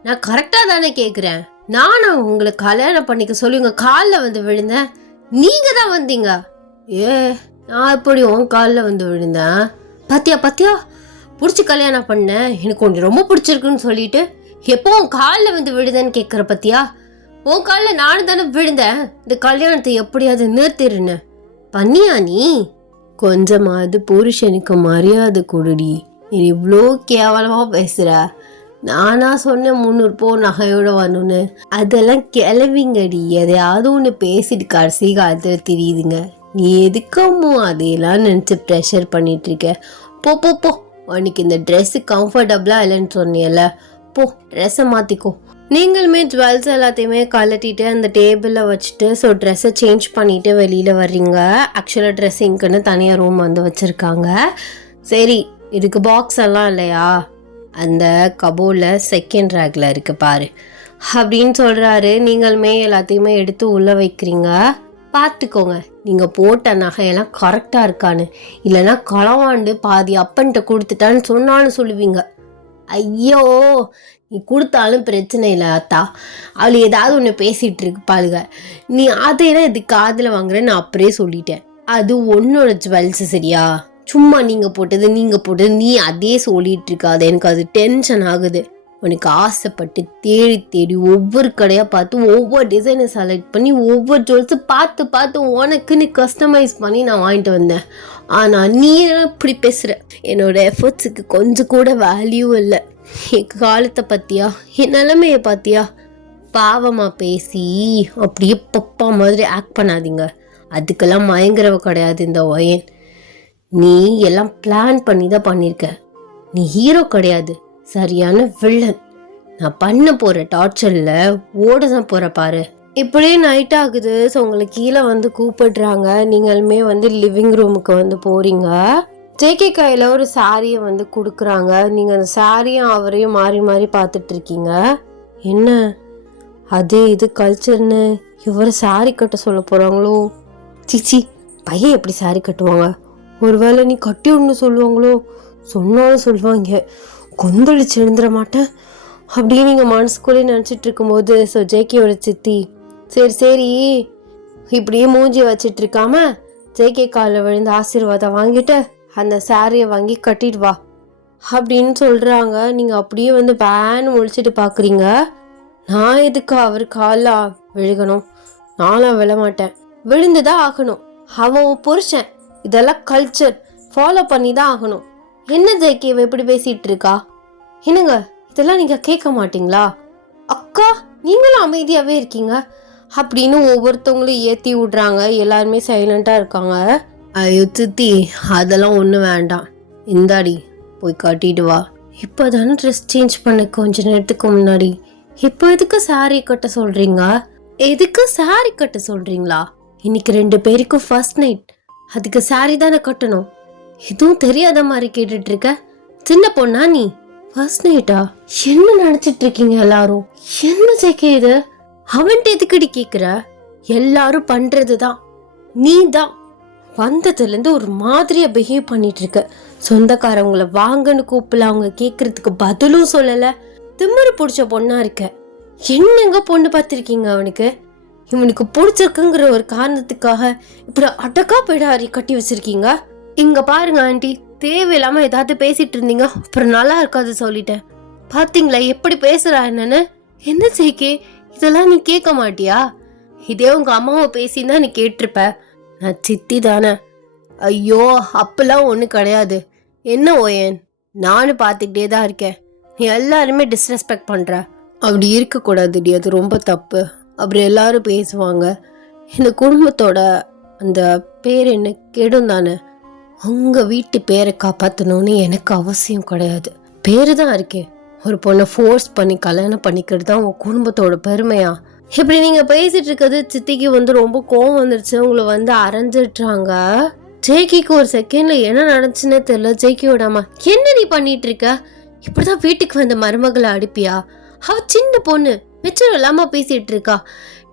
நான் கரெக்டாக தானே கேட்குறேன். நானா உங்களை கல்யாணம் பண்ணிக்க சொல்லி உங்கள் காலில் வந்து விழுந்தேன், நீங்கள் தான் வந்தீங்க. நான் எப்படி உன் காலில் வந்து விழுந்தேன்? பாத்தியா பிடிச்சி கல்யாணம் பண்ணேன், எனக்கு ஒன்று ரொம்ப பிடிச்சிருக்குன்னு சொல்லிட்டு எப்போ உன் காலில் வந்து விழுதேன்னு கேட்குற. பத்தியா, உன் காலில் நானும் தானே விழுந்தேன். இந்த கல்யாணத்தை எப்படியாவது நிறுத்திருன்னு பண்ணியா நீ? கொஞ்சமாவது புருஷனுக்கு மரியாதை கொடுடி. நீ இவ்வளோ கேவலமாக பேசுகிற. நானா சொன்னேன் 300 பவுன் நகையோட வரணும்னு? அதெல்லாம் கிளவிங்கடி, எதையாவது ஒன்று பேசிட்டு கடைசி காலத்தில் தெரியுதுங்க. நீ எதுக்கமோ அதையெல்லாம் நினச்சி ப்ரெஷர் பண்ணிட்டு இருக்க. போ, உனக்கு இந்த ட்ரெஸ்ஸு கம்ஃபர்டபுளாக இல்லைன்னு சொன்னியல்ல, போ ட்ரெஸ்ஸை மாற்றிக்கோ. நீங்களுமே ஜுவல்ஸ் எல்லாத்தையுமே கலட்டிட்டு அந்த டேபிளில் வச்சுட்டு ஸோ ட்ரெஸ்ஸை சேஞ்ச் பண்ணிவிட்டு வெளியில் வர்றீங்க. ஆக்சுவலாக ட்ரெஸ்ஸிங்க்குன்னு தனியாக ரூம் வந்து வச்சுருக்காங்க. சரி, இதுக்கு பாக்ஸ் எல்லாம் இல்லையா? அந்த கபோர்டில் செகண்ட் ரேக்கில் இருக்குது பாரு அப்படின்னு சொல்கிறாரு. நீங்களுமே எல்லாத்தையுமே எடுத்து உள்ளே வைக்கிறீங்க. பார்த்துக்கோங்க, நீங்கள் போட்ட நகையெல்லாம் கரெக்டாக இருக்கான்னு, இல்லைன்னா களவாண்டு பாதி அப்பன்ட்ட கொடுத்துட்டான்னு சொன்னான்னு சொல்லுவீங்க. ஐயோ, நீ கொடுத்தாலும் பிரச்சனை இல்லை அத்தா, அவள் ஏதாவது ஒன்று பேசிகிட்டு இருக்கு பாருங்க. நீ அதையெல்லாம் இதுக்கு காதில் வாங்குறேன்னு நான் அப்படியே சொல்லிட்டேன். அது ஒன்னோட ஜுவல்ஸு, சரியா? சும்மா நீங்கள் போட்டது நீ அதே சொல்லிட்டு இருக்காது. எனக்கு அது டென்ஷன் ஆகுது. உனக்கு ஆசைப்பட்டு தேடி ஒவ்வொரு கடையாக பார்த்து ஒவ்வொரு டிசைனை செலக்ட் பண்ணி ஒவ்வொரு ஜுவல்ஸை பார்த்து உனக்குன்னு கஸ்டமைஸ் பண்ணி நான் வாங்கிட்டு வந்தேன். ஆனால் நீ இப்படி பேசுகிற. என்னோட எஃபர்ட்ஸுக்கு கொஞ்சம் கூட வேல்யூ இல்லை. என் காலத்தை பார்த்தியா, என் நிலைமையை பார்த்தியா? பாவமாக பேசி அப்படியே பப்பா மாதிரி ஆக்ட் பண்ணாதீங்க. அதுக்கெல்லாம் மயங்குறவ கிடையாது இந்த ஒயன். நீ எல்லாம் பிளான் பண்ணி தான் பண்ணியிருக்க. நீ ஹீரோ கிடையாது, சரியான வில்லன். நான் பண்ண போகிற டார்ச்சரில் ஓட தான் போகிற பாரு. இப்படியே நைட் ஆகுது. ஸோ உங்களை கீழே வந்து கூப்பிடுறாங்க. நீங்களுமே வந்து லிவிங் ரூமுக்கு வந்து போகிறீங்க. ஜேகே கையில் ஒரு சாரியை வந்து கொடுக்குறாங்க. நீங்கள் அந்த சாரியும் அவரையும் மாறி மாறி பார்த்துட்டு இருக்கீங்க. என்ன அது இது கல்ச்சர்னு இவரை சாரி கட்ட சொல்ல போகிறாங்களோ? சிச்சி, பையன் எப்படி சாரி கட்டுவாங்க? ஒருவேளை நீ கட்டி ஒன்று சொல்லுவாங்களோ? சொன்னாலும் சொல்லுவாங்க, கொந்தளிச்சு எழுந்துட மாட்டேன் அப்படின்னு நீங்கள் மனசுக்குள்ளே நினச்சிட்டு இருக்கும்போது ஸோ ஜேகேயோட சித்தி, சரி இப்படியே மூஞ்சி வச்சிட்டு இருக்காம ஜேகே காலில் விழுந்து ஆசீர்வாதம் வாங்கிட்டு அந்த சாரியை வாங்கி கட்டிட்டு வா அப்படின்னு சொல்கிறாங்க. நீங்கள் அப்படியே வந்து பேன் முழிச்சிட்டு பார்க்குறீங்க. நான் எதுக்கு அவர் காலில் விழுகணும்? நானும் விழ மாட்டேன், விழுந்துதான் ஆகணும். அவன் புருஷன், இதெல்லாம் கல்ச்சர், ஃபாலோ பண்ணி தான் ஆகணும். என்ன ஜேகே எப்படி பேசிகிட்டு இருக்கா? என்னங்க இதெல்லாம் நீங்கள் கேட்க மாட்டிங்களா? அக்கா நீங்களும் அமைதியாகவே இருக்கீங்க அப்படின்னு ஒவ்வொருத்தவங்களும் ஏற்றி விட்றாங்க. எல்லாருமே சைலண்ட்டாக இருக்காங்க. ஐயோ சித்தி, அதெல்லாம் ஒன்றும் வேண்டாம், இந்தாடி போய் கட்டிட்டு வா. இப்போ தானே ட்ரெஸ் சேஞ்ச் பண்ண கொஞ்ச நேரத்துக்கு முன்னாடி. இப்போ எதுக்கு சாரி கட்ட சொல்கிறீங்க? எதுக்கு சாரி கட்ட சொல்கிறீங்களா? இன்னைக்கு 2 பேருக்கும் ஃபர்ஸ்ட் நைட், அதுக்கு saree தானே கட்டணும். எதுவும் தெரியாத மாதிரி கேட்டுட்டு இருக்க. சின்ன பொண்ணா நீ? ஃபர்ஸ்ட் நைட்டா? என்ன நினைச்சிட்டு இருக்கீங்க எல்லாரும்? என்ன ஜேகே இது? அவன்கிட்ட எதுக்கடி கேக்குற? எல்லாரும் பண்றதுதான். நீ தான் வந்ததுல இருந்து ஒரு மாதிரியா பிஹேவ் பண்ணிட்டு இருக்க. சொந்தக்காரவங்களை வாங்கன்னு கூப்பிடல, அவங்க கேக்குறதுக்கு பதிலும் சொல்லல. திமிரு பிடிச்ச பொண்ணா இருக்க. என்னங்க பொண்ணு பார்த்திருக்கீங்க அவனுக்கு? இவனுக்கு பிடிச்சிருக்குங்கிற ஒரு காரணத்துக்காக இப்படி அடக்கா பிடாரி கட்டி வச்சிருக்கீங்க. இங்க பாருங்க ஆண்டி, தேவையில்லாம ஏதாவது பேசிட்டு இருந்தீங்க, அப்புறம் நல்லா இருக்காது சொல்லிட்டேன். பாத்தீங்களா எப்படி பேசுறா என்னன்னு? என்ன ஜேகே, இதெல்லாம் நீ கேட்க மாட்டியா? இதே உங்க அம்மாவை பேசினா நீ கேட்டிருப்ப. நான் சித்தி தானே. ஐயோ, அப்பெல்லாம் ஒண்ணு கிடையாது. என்ன ஓயன், நானும் பார்த்துக்கிட்டே தான் இருக்கேன். நீ எல்லாருமே டிஸ்ரெஸ்பெக்ட் பண்ற. அப்படி இருக்கக்கூடாதுடி, அது ரொம்ப தப்பு. அப்படி எல்லாரும் பேசுவாங்க. இந்த குடும்பத்தோட அந்த பேர் என்ன கெடும் தானே. உங்க வீட்டு பேரை காப்பாற்றணும்னு எனக்கு அவசியம் கிடையாது. பேரு தான் இருக்கேன். ஒரு பொண்ணை ஃபோர்ஸ் பண்ணி கல்யாணம் பண்ணிக்கிறது தான் உங்க குடும்பத்தோட பெருமையா? இப்படி நீங்க பேசிட்டு இருக்கிறது சித்திக்கு ரொம்ப கோவம் வந்துருச்சு. உங்களை அரைஞ்சிட்றாங்க. ஜேகிக்கு ஒரு செகண்ட்ல என்ன நடந்துச்சுன்னே தெரியல. ஜேகியோட அம்மா, என்ன நீ பண்ணிட்டு இருக்க? இப்படிதான் வீட்டுக்கு வந்த மருமகளை அடிப்பியா? அவ சின்ன பொண்ணு, மெச்சூர் இல்லாம பேசிட்டு இருக்கா.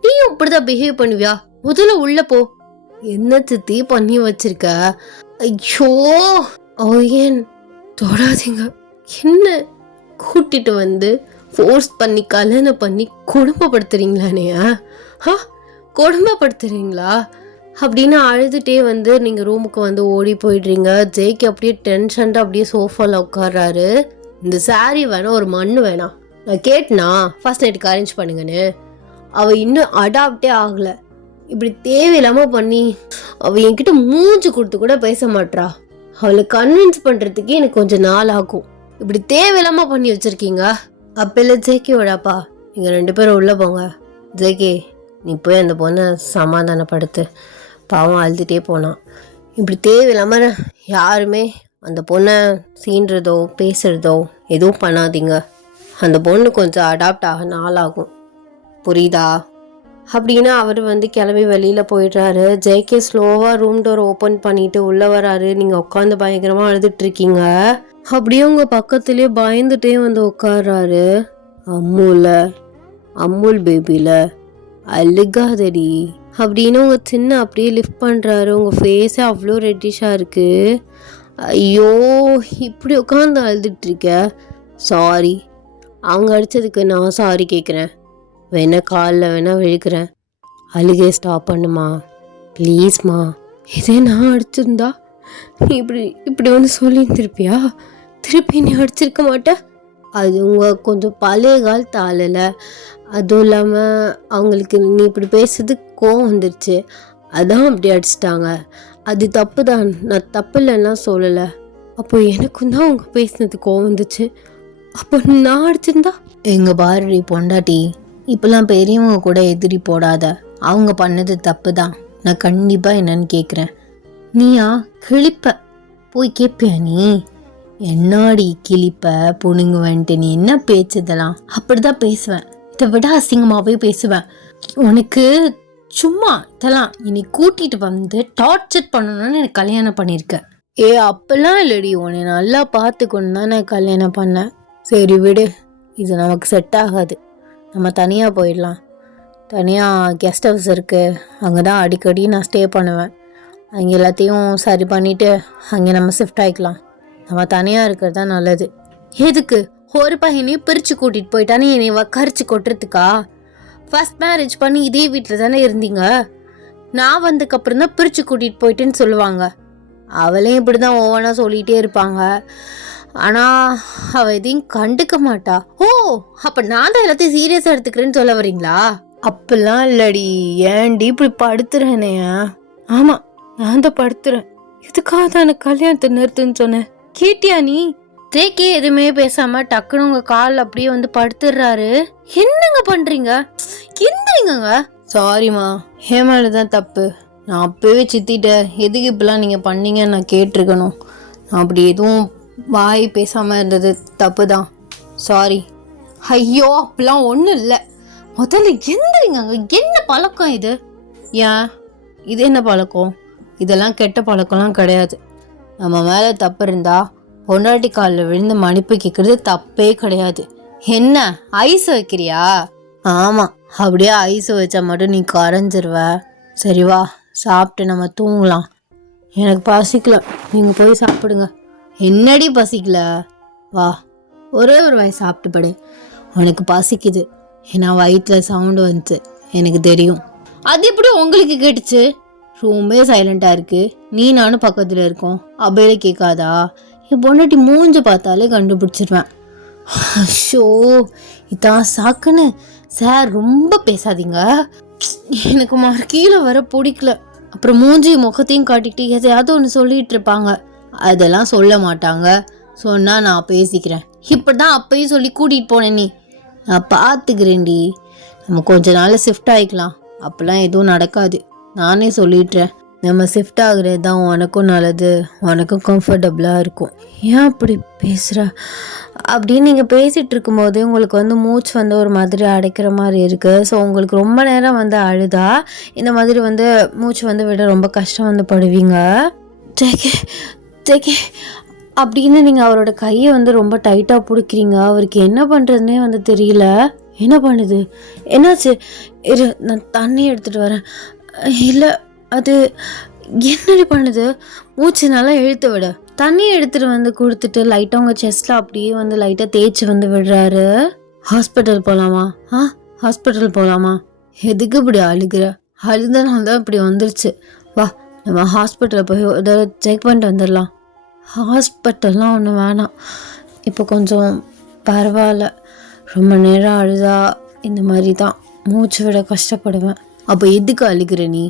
நீயும் இப்படிதான் பிஹேவ் பண்ணுவியா? முதல்ல உள்ள போ. என்ன சித்தி பண்ணி வச்சிருக்க? ஐயோ ஓயன், தொடாதீங்க. என்ன கூட்டிட்டு ஃபோர்ஸ் பண்ணி கல்யாணம் பண்ணி குடும்பப்படுத்துறீங்களானே? குடும்பப்படுத்துறீங்களா அப்படின்னு அழுதுட்டே நீங்க ரூமுக்கு ஓடி போயிடுறீங்க. ஜேக்கு அப்படியே டென்ஷன் அப்படியே சோஃபால உட்கார்றாரு. இந்த சாரி வேணாம், ஒரு மண்ணு வேணாம். நான் கேட்டனா ஃபர்ஸ்ட் நைட்டுக்கு அரேஞ்ச் பண்ணுங்கன்னு. அவ இன்னும் அடாப்டே ஆகல. இப்படி தேவையில்லாம பண்ணி அவ என்கிட்ட மூஞ்சி கொடுத்து கூட பேச மாட்றா. அவளை கன்வின்ஸ் பண்றதுக்கு எனக்கு கொஞ்சம் நாள் ஆகும். இப்படி தேவையில்லாம பண்ணி வச்சிருக்கீங்க. அப்பல ஜேகேவோட அப்பா, நீங்க 2 பேரும் உள்ள போங்க. ஜேகே, நீ போய் அந்த பொண்ணை சமாதானப்படுத்து. பாவம் அழுதுட்டே போனான். இப்படி தேவையில்லாம யாருமே அந்த பொண்ணை சீன்றதோ பேசுறதோ எதுவும் பண்ணாதீங்க. அந்த பொண்ணு கொஞ்சம் அடாப்ட் ஆக நாளாகும், புரியுதா? அப்படின்னு அவர் கிளம்பி வெளியில போயிடுறாரு. ஜேகே ஸ்லோவா ரூம் டோர் ஓப்பன் பண்ணிட்டு உள்ள வராரு. நீங்க உட்காந்து பயங்கரமா அழுதுட்டு இருக்கீங்க. அப்படியே உங்க பக்கத்துலயே பயந்துட்டே உட்கார்றாரு. அம்முல் பேபில அழுகாதடி அப்படின்னு உங்க சின்ன அப்படியே லிஃப்ட் பண்றாரு. உங்க ஃபேஸே அவ்வளோ ரெட்டிஷா இருக்கு. ஐயோ, இப்படி உட்காந்து அழுதுட்டு இருக்க. சாரி, அவங்க அடிச்சதுக்கு நான் சாரி கேட்குறேன். வேணா காலில் வேணா விழுக்கிறேன். அழுகே ஸ்டாப் பண்ணுமா ப்ளீஸ்மா. இதே நான் அடிச்சிருந்தா நீ இப்படி சொல்லியிருந்திருப்பியா? திருப்பி நீ அடிச்சிருக்க மாட்டேன். அது கொஞ்சம் பழைய காலத்து ஆளல. அதுவும் இல்லாமல் அவங்களுக்கு நீ இப்படி பேசுறது கோவம் வந்துருச்சு, அதான் அப்படி அடிச்சிட்டாங்க. அது தப்பு தான், நான் தப்பு இல்லைன்னா சொல்லலை. அப்போ எனக்கும் தான் அவங்க பேசினது கோவம் வந்துச்சு. அப்போ நான் அடிச்சிருந்தா? எங்க பாரு பொண்டாட்டி, இப்பெல்லாம் பெரியவங்க கூட எதிரி போடாத. அவங்க பண்ணது தப்பு தான். நான் கண்டிப்பா என்னன்னு கேட்குறேன். நீயா கிளிப்ப போய் கேட்பியா? நீ என்னாடி கிளிப்ப புணுங்குவன்ட்டு நீ என்ன பேச்சதெல்லாம்? அப்படிதான் பேசுவேன். இதை விட அசிங்கமாவே பேசுவேன். உனக்கு சும்மா இதெல்லாம் இனி கூட்டிட்டு டார்ச்சர் பண்ணணும்னு எனக்கு கல்யாணம் பண்ணியிருக்க. அப்பெல்லாம் இல்லடி, உன்னை நல்லா பார்த்துக்கொண்டு தான் நான் கல்யாணம் பண்ணேன். சரி விடு, இது நமக்கு செட் ஆகாது. நம்ம தனியாக போயிடலாம். தனியாக கெஸ்ட் ஹவுஸ் இருக்குது, அங்கே தான் அடிக்கடி நான் ஸ்டே பண்ணுவேன். அங்கே எல்லாத்தையும் சரி பண்ணிவிட்டு அங்கே நம்ம ஷிஃப்ட் ஆகிக்கலாம். நம்ம தனியாக இருக்கிறது தான் நல்லது. எதுக்கு ஒரு பையனையும் பிரித்து கூட்டிகிட்டு போயிட்டானே என்னை கரிச்சு கொட்டுறதுக்கா? ஃபர்ஸ்ட் மேரேஜ் பண்ணி இதே வீட்டில் தானே இருந்தீங்க. நான் வந்ததுக்கப்புறம் தான் பிரித்து கூட்டிகிட்டு போயிட்டேன்னு சொல்லுவாங்க. அவளையும் இப்படி தான் ஒவ்வொன்றா சொல்லிகிட்டே இருப்பாங்க. ஆனால் அவள் எதையும் கண்டுக்க மாட்டா. ஓ, அப்போ நான் தான் எல்லாத்தையும் சீரியஸாக எடுத்துக்கிறேன்னு சொல்ல வரீங்களா? அப்பெல்லாம் இல்லடி. ஏன்டி இப்படி படுத்துறேனே? ஆமாம், நான் தான் படுத்துறேன். இதுக்காக தான் எனக்கு கல்யாணத்தை நிறுத்துன்னு சொன்னேன். கேட்டியா நீ? ஜேகே எதுவுமே பேசாம டக்குன்னு உங்க கால் அப்படியே படுத்துடுறாரு. என்னங்க பண்றீங்க? எந்திரிங்க. சாரிம்மா, ஹேமாலதான் தப்பு. நான் அப்பவே சித்திட்டேன். எதுக்கு இப்பெல்லாம் நீங்க பண்ணீங்கன்னு நான் கேட்டிருக்கணும். நான் அப்படி எதுவும் வாய் பேசாம இருந்தது தப்பு தான். சாரி. ஐயோ, அப்பெல்லாம் ஒன்றும் இல்லை. முதல்ல எந்திரிங்க. என்ன பழக்கம் இது? ஏன் இது என்ன பழக்கம்? இதெல்லாம் கெட்ட பழக்கம்லாம் கிடையாது. நம்ம மேலே தப்பு இருந்தா பொண்டாட்டி காலில் விழுந்து மன்னிப்பு கேட்கறது தப்பே கிடையாது. என்ன ஐஸ் வைக்கிறியா? ஆமாம், அப்படியே ஐஸ் வச்சா மட்டும் நீ கரைஞ்சிருவ. சரி வா, சாப்பிட்டு நம்ம தூங்கலாம். எனக்கு பசிக்கல, நீங்கள் போய் சாப்பிடுங்க. என்னடி பசிக்கல? வா, ஒரே ஒரு வாய் சாப்பிட்டு படு. உனக்கு பசிக்குது, ஏன்னா வயிற்றில் சவுண்டு வந்துச்சு, எனக்கு தெரியும். அது எப்படி உங்களுக்கு கேட்டுச்சு? ரூமே சைலண்டாக இருக்கு, நீ நானும் பக்கத்தில் இருக்கோம், அப்படியே கேட்காதா? என் பொண்டாட்டி மூஞ்சி பார்த்தாலே கண்டுபிடிச்சிருவேன். ஷோ, இதான் சாக்குன்னு சார் ரொம்ப பேசாதீங்க. எனக்கு கீழே வர பிடிக்கல. அப்புறம் மூஞ்சி முகத்தையும் காட்டிக்கிட்டு எதையாவது ஒன்று சொல்லிட்டு இருப்பாங்க. அதெல்லாம் சொல்ல மாட்டாங்க, சொன்னால் நான் பேசிக்கிறேன். இப்படி தான் அப்பயும் சொல்லி கூட்டிகிட்டு போனேன். நீ நான் பார்த்துக்கிறேன்டி, நம்ம கொஞ்ச நாள் ஷிஃப்ட் ஆகிக்கலாம், அப்போல்லாம் எதுவும் நடக்காது. நானே சொல்லிடுறேன். நம்ம ஷிஃப்ட் ஆகுறது தான் உனக்கும் நல்லது, உனக்கும் கம்ஃபர்டபுளாக இருக்கும். ஏன் அப்படி பேசுகிற? அப்படின்னு நீங்கள் பேசிகிட்டு இருக்கும்போது உங்களுக்கு வந்து மூச்சு வந்து ஒரு மாதிரி அடைக்கிற மாதிரி இருக்குது. ஸோ உங்களுக்கு ரொம்ப நேரம் வந்து அழுதா இந்த மாதிரி வந்து மூச்சு வந்து விட ரொம்ப கஷ்டம் வந்து படுவீங்க. ஜேகே ஜேகே அப்படின்னு நீங்கள் அவரோட கையை வந்து ரொம்ப டைட்டாக பிடிக்கிறீங்க. அவருக்கு என்ன பண்ணுறதுனே வந்து தெரியல. என்ன பண்ணுது? என்னாச்சு? இரு, நான் தண்ணி எடுத்துகிட்டு வரேன். இல்லை, அது என்னடி பண்ணுது? மூச்சு நல்லா இழுத்து விட. தண்ணி எடுத்துகிட்டு வந்து கொடுத்துட்டு லைட்டாக உங்கள் செஸ்ட்டில் அப்படியே வந்து லைட்டாக தேய்ச்சி வந்து விடுறாரு. ஹாஸ்பிட்டல் போகலாமா? ஹாஸ்பிட்டல் போகலாமா? எதுக்கு இப்படி அழுகிற? அழுதனால தான் இப்படி வந்துருச்சு. வா, நம்ம ஹாஸ்பிட்டலில் போய் ஒரு செக் பண்ணிட்டு வந்துடலாம். ஹாஸ்பிட்டல்லாம் ஒன்றும் வேணாம், இப்போ கொஞ்சம் பரவாயில்ல. ரொம்ப நேரம் அழுதா இந்த மாதிரி தான் மூச்சு விட கஷ்டப்படுவேன். அப்போ எதுக்கு அழுகிற நீ?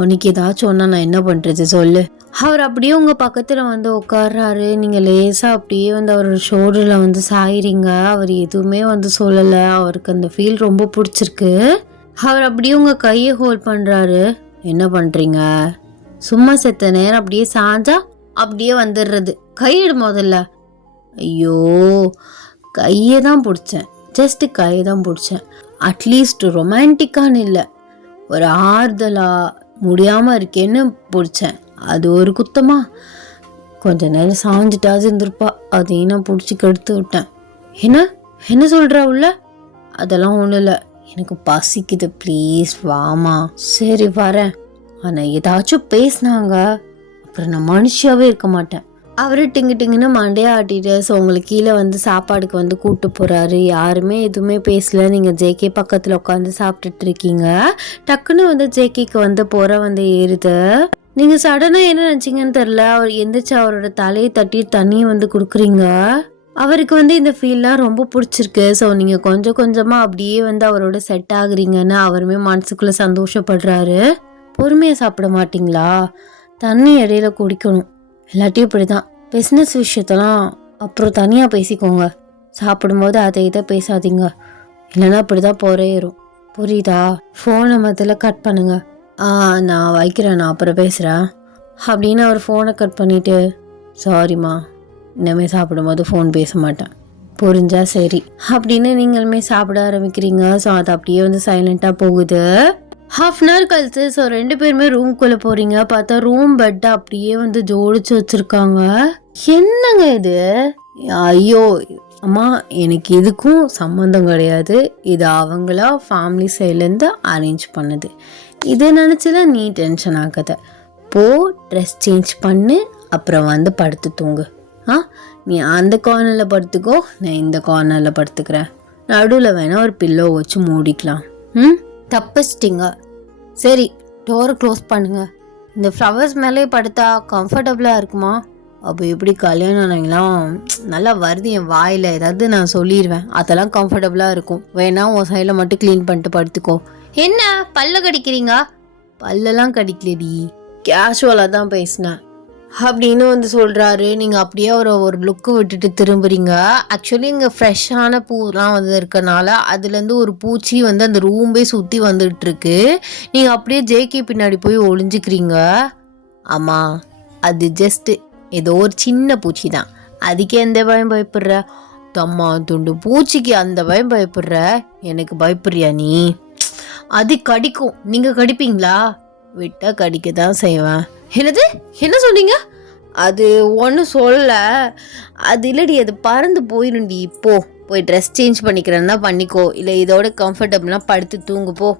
உனக்கு ஏதாச்சும் ஒன்றா நான் என்ன பண்ணுறது சொல்லு. அவர் அப்படியே உங்கள் பக்கத்தில் வந்து உட்கார்றாரு. நீங்கள் லேசாக அப்படியே வந்து அவரோட ஷோல்டரில் வந்து சாயிறீங்க. அவர் எதுவுமே வந்து சொல்லலை. அவருக்கு அந்த ஃபீல் ரொம்ப பிடிச்சிருக்கு. அவர் அப்படியே உங்கள் கையை ஹோல்ட் பண்ணுறாரு. என்ன பண்ணுறீங்க? சும்மா செத்த நேரம் அப்படியே சாஞ்சா அப்படியே வந்துடுறது. கையிடு முதல்ல. ஐயோ, கையை தான் பிடிச்சேன், ஜஸ்ட்டு கையை தான் பிடிச்சேன். அட்லீஸ்ட் ரொமான்டிக்கான்னு இல்லை, ஒரு ஆறுதலாக முடியாமல் இருக்கேன்னு பிடிச்சேன். அது ஒரு குத்தமா? கொஞ்ச நேரம் சாஞ்சிட்டாது இருந்திருப்பா, அதையும் நான் பிடிச்சி கெடுத்து விட்டேன். என்ன சொல்கிற உள்ள? அதெல்லாம் ஒன்றும் இல்லை, எனக்கு பசிக்குது, ப்ளீஸ் வாமா. சரி வரேன். ஆனால் ஏதாச்சும் பேசினாங்க அப்புறம் நான் மனுஷியாகவே இருக்க மாட்டேன். அவரு டிங்குன்னு மண்டையை ஆட்டிட்டு ஸோ உங்களுக்கு கீழே வந்து சாப்பாடுக்கு வந்து கூப்பிட்டு போகிறாரு. யாருமே எதுவுமே பேசல. நீங்கள் ஜேகே பக்கத்தில் உட்காந்து சாப்பிட்டுட்டு இருக்கீங்க. டக்குன்னு வந்து ஜேகேக்கு வந்து போகிற வந்து ஏறுது. நீங்கள் சடனாக என்ன நினச்சிங்கன்னு தெரில. அவர் எந்திரிச்சு அவரோட தலையை தட்டி தண்ணியை வந்து கொடுக்குறீங்க. அவருக்கு வந்து இந்த ஃபீல்லாம் ரொம்ப பிடிச்சிருக்கு. ஸோ நீங்கள் கொஞ்சம் கொஞ்சமாக அப்படியே வந்து அவரோட செட் ஆகுறீங்கன்னு அவருமே மனசுக்குள்ளே சந்தோஷப்படுறாரு. பொறுமையாக சாப்பிட மாட்டிங்களா? தண்ணி இடையில குடிக்கணும், இல்லாட்டியும் இப்படி தான். பிஸ்னஸ் விஷயத்தெல்லாம் அப்புறம் தனியாக பேசிக்கோங்க. சாப்பிடும்போது அதை இதை பேசாதீங்க, இல்லைன்னா இப்படி தான் போகிறேரும். புரியுதா? ஃபோனை மத்தியில் கட் பண்ணுங்க. நான் வைக்கிறேன், நான் அப்புறம் பேசுகிறேன் அப்படின்னு அவர் ஃபோனை கட் பண்ணிவிட்டு, சாரிம்மா, இனிமேல் சாப்பிடும்போது ஃபோன் பேச மாட்டேன், புரிஞ்சா சரி அப்படின்னு நீங்களுமே சாப்பிட ஆரம்பிக்கிறீங்க. ஸோ அது அப்படியே வந்து சைலண்ட்டாக போகுது. ½ கழிச்சு ஸோ 2 பேருமே ரூம்குள்ளே போகிறீங்க. பார்த்தா ரூம் பெட்டை அப்படியே வந்து ஜோடிச்சு வச்சுருக்காங்க. என்னங்க இது? ஐயோ அம்மா, எனக்கு இதுக்கும் சம்மந்தம் கிடையாது, இது அவங்களா ஃபேமிலி சைட்லேருந்து அரேஞ்ச் பண்ணுது. இதை நினச்சிதான் நீ டென்ஷன் ஆகாத. போ, ட்ரெஸ் சேஞ்ச் பண்ணு, அப்புறம் வந்து படுத்து தூங்கு. நீ அந்த கார்னரில் படுத்துக்கோ, நான் இந்த கார்னரில் படுத்துக்கிறேன். நடுவில் வேணால் ஒரு பில்லோ வச்சு மூடிக்கலாம். தப்பிச்சிட்டிங்க. சரி, டோரை க்ளோஸ் பண்ணுங்க. இந்த ஃப்ளவர்ஸ் மேலே படுத்தா கம்ஃபர்டபுளாக இருக்குமா? அப்போ எப்படி கல்யாணம் ஆனவங்களாம் நல்லா வருது என் வாயில், ஏதாவது நான் சொல்லிடுவேன், அதெல்லாம் கம்ஃபர்டபுளாக இருக்கும். வேணா உன் சைடில் மட்டும் க்ளீன் பண்ணிட்டு படுத்துக்கோ. என்ன பல்ல கடிக்கிறீங்க? பல்லெல்லாம் கடிக்கலடி, கேஷுவலாக தான் பேசினேன் அப்படின்னு வந்து சொல்கிறாரு. நீங்கள் அப்படியே ஒரு லுக்கு விட்டுட்டு திரும்புறீங்க. ஆக்சுவலி இங்கே ஃப்ரெஷ்ஷான பூலாம் வந்து இருக்கனால அதுலேருந்து ஒரு பூச்சி வந்து அந்த ரூம்பே சுற்றி வந்துட்டுருக்கு. நீங்கள் அப்படியே ஜேகே பின்னாடி போய் ஒளிஞ்சிக்கிறீங்க. ஆமாம், அது ஜஸ்ட்டு ஏதோ ஒரு சின்ன பூச்சி தான், அதுக்கு எந்த பயம் பயப்படுற? தம்மா துண்டு பூச்சிக்கு அந்த பயம் பயப்படுற, எனக்கு பயப்படுறியா நீ? அது கடிக்கும், நீங்கள் கடிப்பீங்களா? விட்டா கடிக்க தான் செய்வேன். என்னது, என்ன சொன்னீங்க? அது ஒன்றும் சொல்ல, அது இல்லடி, அது பறந்து போயிருண்டி. இப்போ போய் ட்ரெஸ் சேஞ்ச் பண்ணிக்கிறேன்னா பண்ணிக்கோ, இல்லை இதோட கம்ஃபர்டபுளாக படுத்து தூங்கு போ.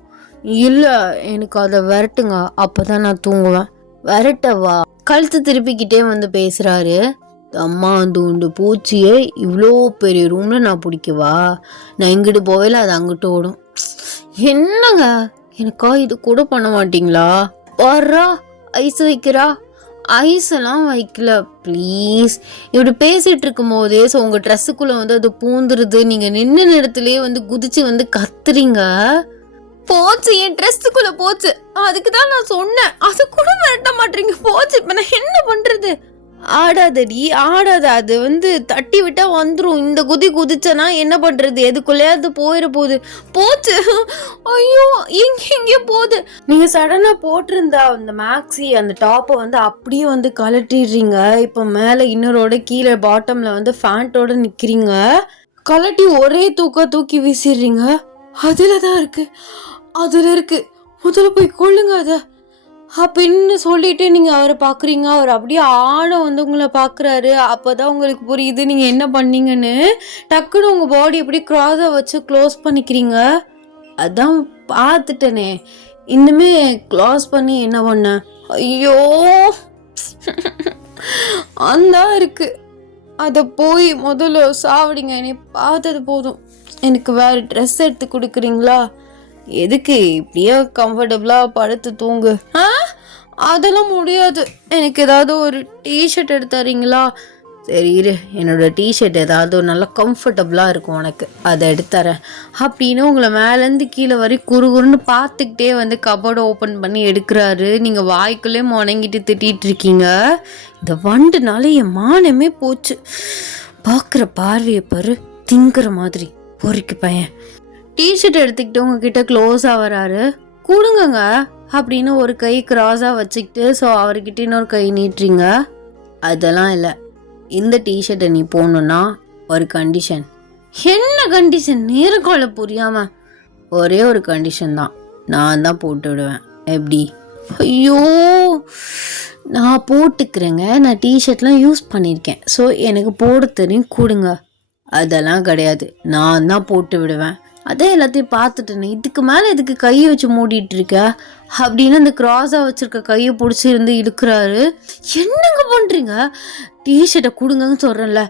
இல்லை, எனக்கு அதை விரட்டுங்க, அப்போ தான் நான் தூங்குவேன். விரட்டவா? கழுத்து திருப்பிக்கிட்டே வந்து பேசுகிறாரு. அம்மா அந்த உண்டு பூச்சியே இவ்வளோ பெரிய ரூமில் நான் பிடிக்கவா? நான் இங்கிட்டு போவேல, அது அங்கிட்டு ஓடும். என்னங்க, எனக்கா இது கூட பண்ண மாட்டீங்களா? வர்றா ஐஸ் வைக்கிறா. ஐஸ் எல்லாம் வைக்கல ப்ளீஸ். இப்படி பேசிட்டு இருக்கும் போதே உங்கள் ட்ரெஸ்ஸுக்குள்ளே வந்து அது பூந்துருது. நீங்கள் நின்ன இடத்துலயே வந்து குதிச்சு வந்து கத்துறீங்க. போச்சு, என் ட்ரெஸ்ஸுக்குள்ள போச்சு. அதுக்கு தான் நான் சொன்னேன், அது கூட மிரட்ட மாட்டீங்க. போச்சு, இப்போ நான் என்ன பண்றது? ஆடாதடி ஆடாத, அது வந்து தட்டி விட்டா வந்துடும். இந்த குதி குதிச்சனா என்ன பண்றது? எதுக்குள்ளேயாவது போயிட போகுது. போச்சு, ஐயோ எங்கெங்கயோ போகுது. நீங்க சடனா போட்டிருந்தா அந்த மேக்ஸி அந்த டாப்பை வந்து அப்படியே வந்து கலட்டிடுறீங்க. இப்போ மேலே இன்னொரோட கீழே பாட்டம்ல வந்து ஃபேண்டோட நிக்கிறீங்க. கலட்டி ஒரே தூக்கி வீசிடுறீங்க. அதுல தான் இருக்கு, அதுல இருக்கு, முதல்ல போய் கொள்ளுங்க அதை அப்படின்னு சொல்லிட்டு நீங்கள் அவரை பார்க்குறீங்க. அவர் அப்படியே ஆட வந்து உங்களை பார்க்குறாரு. அப்போ தான் உங்களுக்கு புரியுது நீங்கள் என்ன பண்ணீங்கன்னு. டக்குன்னு உங்கள் பாடி எப்படி க்ராஸை வச்சு க்ளோஸ் பண்ணிக்கிறீங்க. அதான் பார்த்துட்டேனே, இன்னுமே க்ளோஸ் பண்ணி என்ன பண்ண? ஐயோ அந்த இருக்கு, அதை போய் முதல்ல சாவடிங்க. என்னை பார்த்தது போதும், எனக்கு வேறு ட்ரெஸ் எடுத்து கொடுக்குறீங்களா? எதுக்கு இப்படியே கம்ஃபர்டபுளாக படுத்து தூங்கு? அதெல்லாம் முடியாது, எனக்கு ஏதாவது ஒரு டிஷர்ட் எடுத்து தரீங்களா? சரி இரு, என்னோட டிஷர்ட் ஏதாவது ஒரு நல்லா கம்ஃபர்டபுளாக இருக்கும் உனக்கு, அதை எடுத்துறேன் அப்படின்னு உங்களை மேலேருந்து கீழே வரை குறுகுறுன்னு பார்த்துக்கிட்டே வந்து கபோர்டை ஓப்பன் பண்ணி எடுக்கிறாரு. நீங்கள் வாய்க்குள்ளே முணங்கிட்டு திட்டிகிட்டு இருக்கீங்க. இந்த வண்டுனால என் மானமே போச்சு. பார்க்குற பார்வையை பாரு, திங்குற மாதிரி பொறுக்கி பையன். டிஷர்ட் எடுத்துக்கிட்டு உங்ககிட்ட க்ளோஸாக வராரு. கொடுங்கங்க அப்படின்னு ஒரு கை க்ராஸாக வச்சுக்கிட்டு அவர்கிட்ட இன்னொரு கை நீட்டுறீங்க. அதெல்லாம் இல்லை, இந்த டிஷர்ட்டை நீ போடணுன்னா ஒரு கண்டிஷன். என்ன கண்டிஷன்? நேரக்கால புரியாம. ஒரே ஒரு கண்டிஷன் தான், நான் தான் போட்டு விடுவேன். எப்படி? ஐயோ, நான் போட்டுக்கிறேங்க, நான் டிஷர்ட்லாம் யூஸ் பண்ணியிருக்கேன், ஸோ எனக்கு போட தெரியும், கொடுங்க. அதெல்லாம் கிடையாது, நான் தான் போட்டு விடுவேன். அதே எல்லாத்தையும் பார்த்துட்டேனே, இதுக்கு மேலே இதுக்கு கையை வச்சு மூடிட்டு இருக்க அப்படின்னு அந்த க்ராஸாக வச்சுருக்க கையை பிடிச்சி இருந்து இழுக்கிறாரு. என்னங்க பண்ணுறீங்க? டிஷர்ட்டை கொடுங்கன்னு சொல்கிறேன்ல,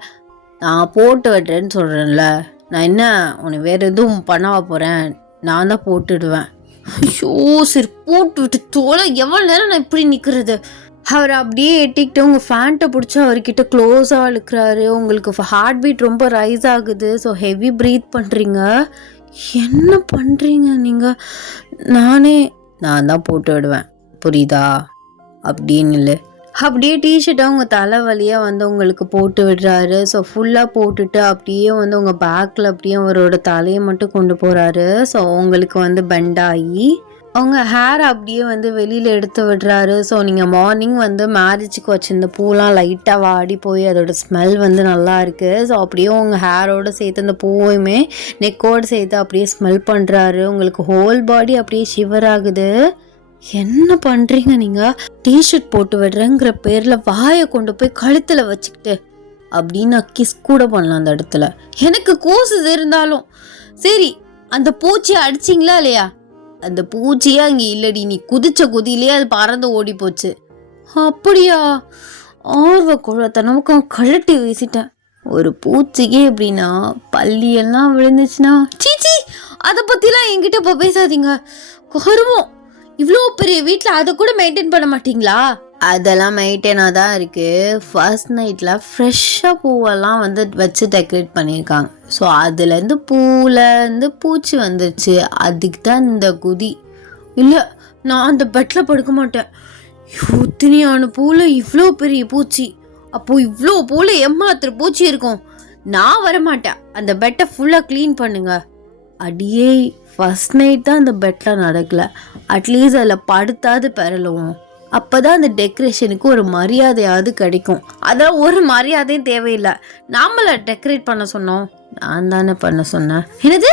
நான் போட்டு விடுறேன்னு சொல்கிறேன்ல, நான் என்ன உன்னை வேறு எதுவும் பண்ணவா போகிறேன்? நான் தான் போட்டுடுவேன். ஐயோ சரி போட்டு விட்டு தோலை, எவ்வளோ நேரம் நான் இப்படி நிற்கிறது? அவர் அப்படியே எட்டிக்கிட்டு உங்கள் ஃபேண்ட்டை பிடிச்சி அவர்கிட்ட க்ளோஸாக இழுக்கிறாரு. உங்களுக்கு ஹார்ட் பீட் ரொம்ப ரைஸ் ஆகுது. ஸோ ஹெவி ப்ரீத் பண்ணுறீங்க. என்ன பண்ணுறீங்க நீங்கள்? நான் தான் போட்டு விடுவேன், புரியுதா? அப்படின்னு இல்லை, அப்படியே டிஷர்ட்டை உங்கள் தலை வழியாக வந்து உங்களுக்கு போட்டு விடுறாரு. ஸோ ஃபுல்லாக போட்டுட்டு அப்படியே வந்து உங்கள் பேக்கில் அப்படியே அவரோட தலையை மட்டும் கொண்டு போகிறாரு. ஸோ உங்களுக்கு வந்து பெண்டாகி அவங்க ஹேர் அப்படியே வந்து வெளியில் எடுத்து விடுறாரு. ஸோ நீங்கள் மார்னிங் வந்து மேரேஜுக்கு வச்சுருந்த பூலாம் லைட்டாக வாடி போய் அதோட ஸ்மெல் வந்து நல்லா இருக்குது. ஸோ அப்படியே உங்கள் ஹேரோடு சேர்த்து அந்த பூவையுமே நெக்கோடு சேர்த்து அப்படியே ஸ்மெல் பண்ணுறாரு. உங்களுக்கு ஹோல் பாடி அப்படியே ஷிவர் ஆகுது. என்ன பண்ணுறீங்க நீங்கள்? டிஷர்ட் போட்டு விடுறேங்கிற பேரில் வாயை கொண்டு போய் கழுத்தில் வச்சுக்கிட்டு அப்படின்னு கிஸ் கூட பண்ணலாம் அந்த இடத்துல. எனக்கு கூசுது இருந்தாலும் சரி. அந்த பூச்சியை அடிச்சிங்களா இல்லையா? அந்த பூச்சியே அங்கே இல்லடி, நீ குதிச்ச குதியிலே அது பறந்து ஓடி போச்சு. அப்படியா? ஆர்வ குழத்தை நமக்கு கழட்டி வீசிட்டேன். ஒரு பூச்சிக்கே எப்படின்னா பள்ளியெல்லாம் விழுந்துச்சுன்னா சீச்சி, அதை பற்றிலாம் என்கிட்ட இப்போ பேசாதீங்க. கருமம், இவ்வளோ பெரிய வீட்டில் அதை கூட மெயின்டைன் பண்ண மாட்டீங்களா? அதெல்லாம் மெயின்டைனாக தான் இருக்குது. ஃபர்ஸ்ட் நைட்டில் ஃப்ரெஷ்ஷாக பூவெல்லாம் வந்து வச்சு டெக்கரேட் பண்ணியிருக்காங்க. ஸோ அதுலேருந்து பூவிலேருந்து பூச்சி வந்துருச்சு, அதுக்கு தான் இந்த குதி. இல்லை, நான் அந்த பெட்டில் படுக்க மாட்டேன். இத்தனையான பூவில் இவ்வளோ பெரிய பூச்சி, அப்போது இவ்வளோ பூவில் ஏமாத்துற பூச்சி இருக்கும். நான் வரமாட்டேன், அந்த பெட்டை ஃபுல்லாக க்ளீன் பண்ணுங்க. அடியே, ஃபர்ஸ்ட் நைட் தான் அந்த பெட்டில் நடக்கலை, அட்லீஸ்ட் அதில் படுத்தாது பெறலுவோம். அப்போ தான் அந்த டெக்கரேஷனுக்கு ஒரு மரியாதையாவது கிடைக்கும். அதெல்லாம் ஒரு மரியாதையும் தேவையில்லை. நாமளை டெக்கரேட் பண்ண சொன்னோம், நான் தானே பண்ண சொன்னேன். என்னது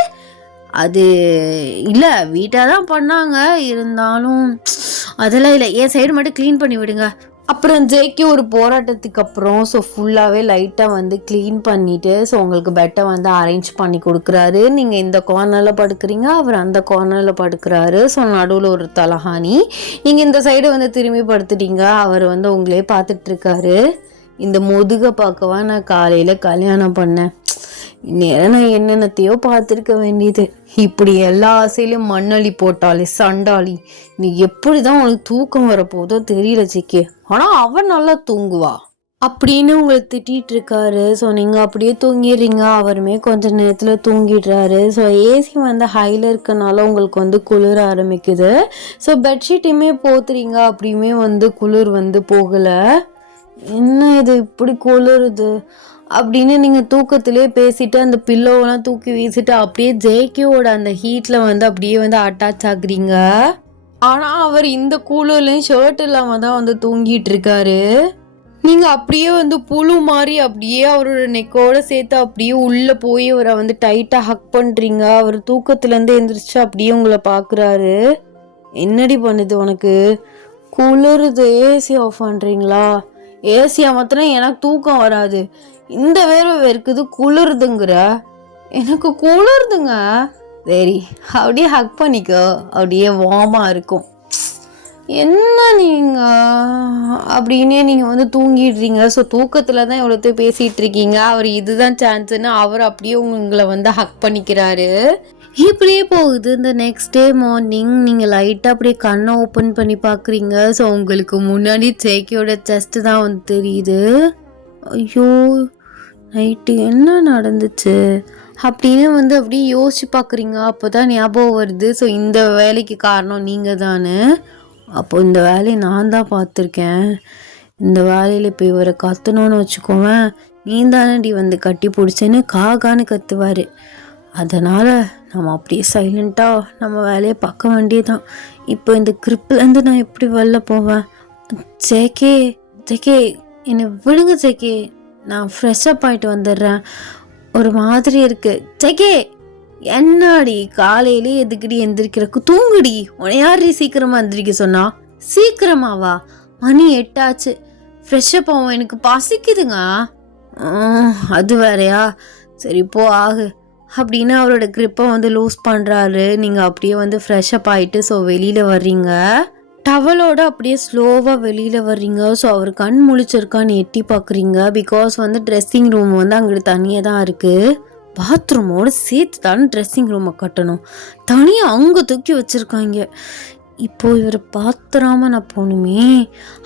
அது இல்லை, வீட்டாக தான் பண்ணாங்க, இருந்தாலும் அதெல்லாம் இல்லை, என் சைடு மட்டும் க்ளீன் பண்ணி விடுங்க. அப்புறம் ஜேகே ஒரு போராட்டத்துக்கு அப்புறம் ஸோ ஃபுல்லாகவே லைட்டாக வந்து க்ளீன் பண்ணிவிட்டு ஸோ உங்களுக்கு பெட்டை வந்து அரேஞ்ச் பண்ணி கொடுக்குறாரு. நீங்கள் இந்த கார்னரில் படுக்கிறீங்க, அவர் அந்த கார்னரில் படுக்கிறாரு. ஸோ நடுவில் ஒரு தலஹானி, நீங்கள் இந்த சைடு வந்து திரும்பி படுத்துட்டீங்க, அவர் வந்து உங்களே பார்த்துட்ருக்காரு. இந்த முதுகை பார்க்கவா நான் காலையில் கல்யாணம் பண்ணேன், நேரம் நான் என்னென்னத்தையோ பார்த்துருக்க வேண்டியது. இப்படி எல்லா ஆசையிலையும் மண்ணள்ளி போட்டாலே சண்டாளி, நீ எப்படி தான் உனக்கு தூக்கம் வரப்போதோ தெரியல ஜேகே, ஆனால் அவன் நல்லா தூங்குவா அப்படின்னு உங்களை திட்டிகிட்டு இருக்காரு. ஸோ நீங்கள் அப்படியே தூங்கிடுறீங்க, அவருமே கொஞ்ச நேரத்தில் தூங்கிடுறாரு. ஸோ ஏசி வந்து ஹையில் இருக்கனால உங்களுக்கு வந்து குளிர ஆரம்பிக்குது. ஸோ பெட்ஷீட்டையுமே போத்துறீங்க, அப்படியுமே வந்து குளிர் வந்து போகலை. என்ன இது இப்படி குளிருது அப்படின்னு நீங்கள் தூக்கத்திலே பேசிட்டு அந்த பில்லோவெல்லாம் தூக்கி வீசிட்டு அப்படியே ஜேகேவோட அந்த ஹீட்டில் வந்து அப்படியே வந்து அட்டாச் ஆகுறீங்க. ஆனால் அவர் இந்த கூலர்லையும் ஷர்ட் இல்லாமல் தான் வந்து தூங்கிட்டு இருக்காரு. நீங்கள் அப்படியே வந்து புழு மாதிரி அப்படியே அவரோட நெக்கோட சேர்த்து அப்படியே உள்ளே போய் அவரை வந்து டைட்டாக ஹக் பண்ணுறீங்க. அவர் தூக்கத்துலேருந்து எந்திரிச்சு அப்படியே உங்களை பார்க்குறாரு. என்னடி பண்ணுது உனக்கு, குளிருது, ஏசி ஆஃப் பண்ணுறீங்களா? ஏசியை மாத்திரம் எனக்கு தூக்கம் வராது, இந்த வேர்வை வெறுக்குது, குளிருதுங்கிற. எனக்கு குளிருதுங்க. சரி அப்படியே ஹக் பண்ணிக்கோ, அப்படியே வார்மாக இருக்கும். என்ன நீங்கள் அப்படின்னே நீங்கள் வந்து தூங்கிடுறீங்க. ஸோ தூக்கத்தில் தான் எவ்வளோத்தையும் பேசிகிட்டு இருக்கீங்க. அவர் இதுதான் சான்ஸுன்னு அவர் அப்படியே உங்களை வந்து ஹக் பண்ணிக்கிறாரு. இப்படியே போகுது. இந்த நெக்ஸ்ட் டே மார்னிங் நீங்கள் லைட்டாக அப்படியே கண்ணை ஓப்பன் பண்ணி பார்க்குறீங்க. ஸோ உங்களுக்கு முன்னாடி ஜேகேயோட செஸ்ட்டு தான் வந்து தெரியுது. ஐயோ நைட்டு என்ன நடந்துச்சு அப்படின்னு வந்து அப்படியே யோசிச்சு பார்க்குறீங்க. அப்போ தான் ஞாபகம் வருது, ஸோ இந்த வேலைக்கு காரணம் நீங்கள் தானே. அப்போ இந்த வேலையை நான் தான் பார்த்துருக்கேன். இந்த வேலையில் இப்போ இவரை கத்தணும்னு வச்சுக்கோவேன், நீ தானடி வந்து கட்டி பிடிச்சேன்னு காகான்னு கத்துவார். அதனால் நம்ம அப்படியே சைலண்ட்டாக நம்ம வேலையை பார்க்க வேண்டியதான். இப்போ இந்த கிரிப்லேருந்து நான் எப்படி வெளில போவேன்? ஜேகே ஜேகே என்னை விடுங்க ஜேகே, நான் ஃப்ரெஷ்ஷப் ஆகிட்டு வந்துடுறேன், ஒரு மாதிரி இருக்கு. ஜேகே என்னாடி காலையிலே எதுக்கடி எந்திரிக்கிறக்கு, தூங்குடி, உன்னை யார் சீக்கிரமாக எந்திரிக்க சொன்னா? சீக்கிரமாவா? மணி 8 ஆச்சு, ஃப்ரெஷ்ஷப் ஆகும், எனக்கு பசிக்குதுங்க. அது வேறையா, சரி போ ஆகு அப்படின்னு அவரோட க்ரிப்பை வந்து லூஸ் பண்ணுறாரு. நீங்கள் அப்படியே வந்து ஃப்ரெஷ்ஷப் ஆகிட்டு ஸோ வெளியில் வர்றீங்க, டவலோட அப்படியே ஸ்லோவாக வெளியில் வர்றீங்க. ஸோ அவர் கண் முழிச்சிருக்கான்னு எட்டி பார்க்குறீங்க. பிகாஸ் வந்து ட்ரெஸ்ஸிங் ரூம் வந்து அங்கிட்டு தனியாக தான் இருக்குது, பாத்ரூமோடு சேர்த்து தானே ட்ரெஸ்ஸிங் ரூமை கட்டணும், தனியாக அங்கே தூக்கி வச்சுருக்காங்க. இப்போது இவரை பார்த்துறாம நான் போகணுமே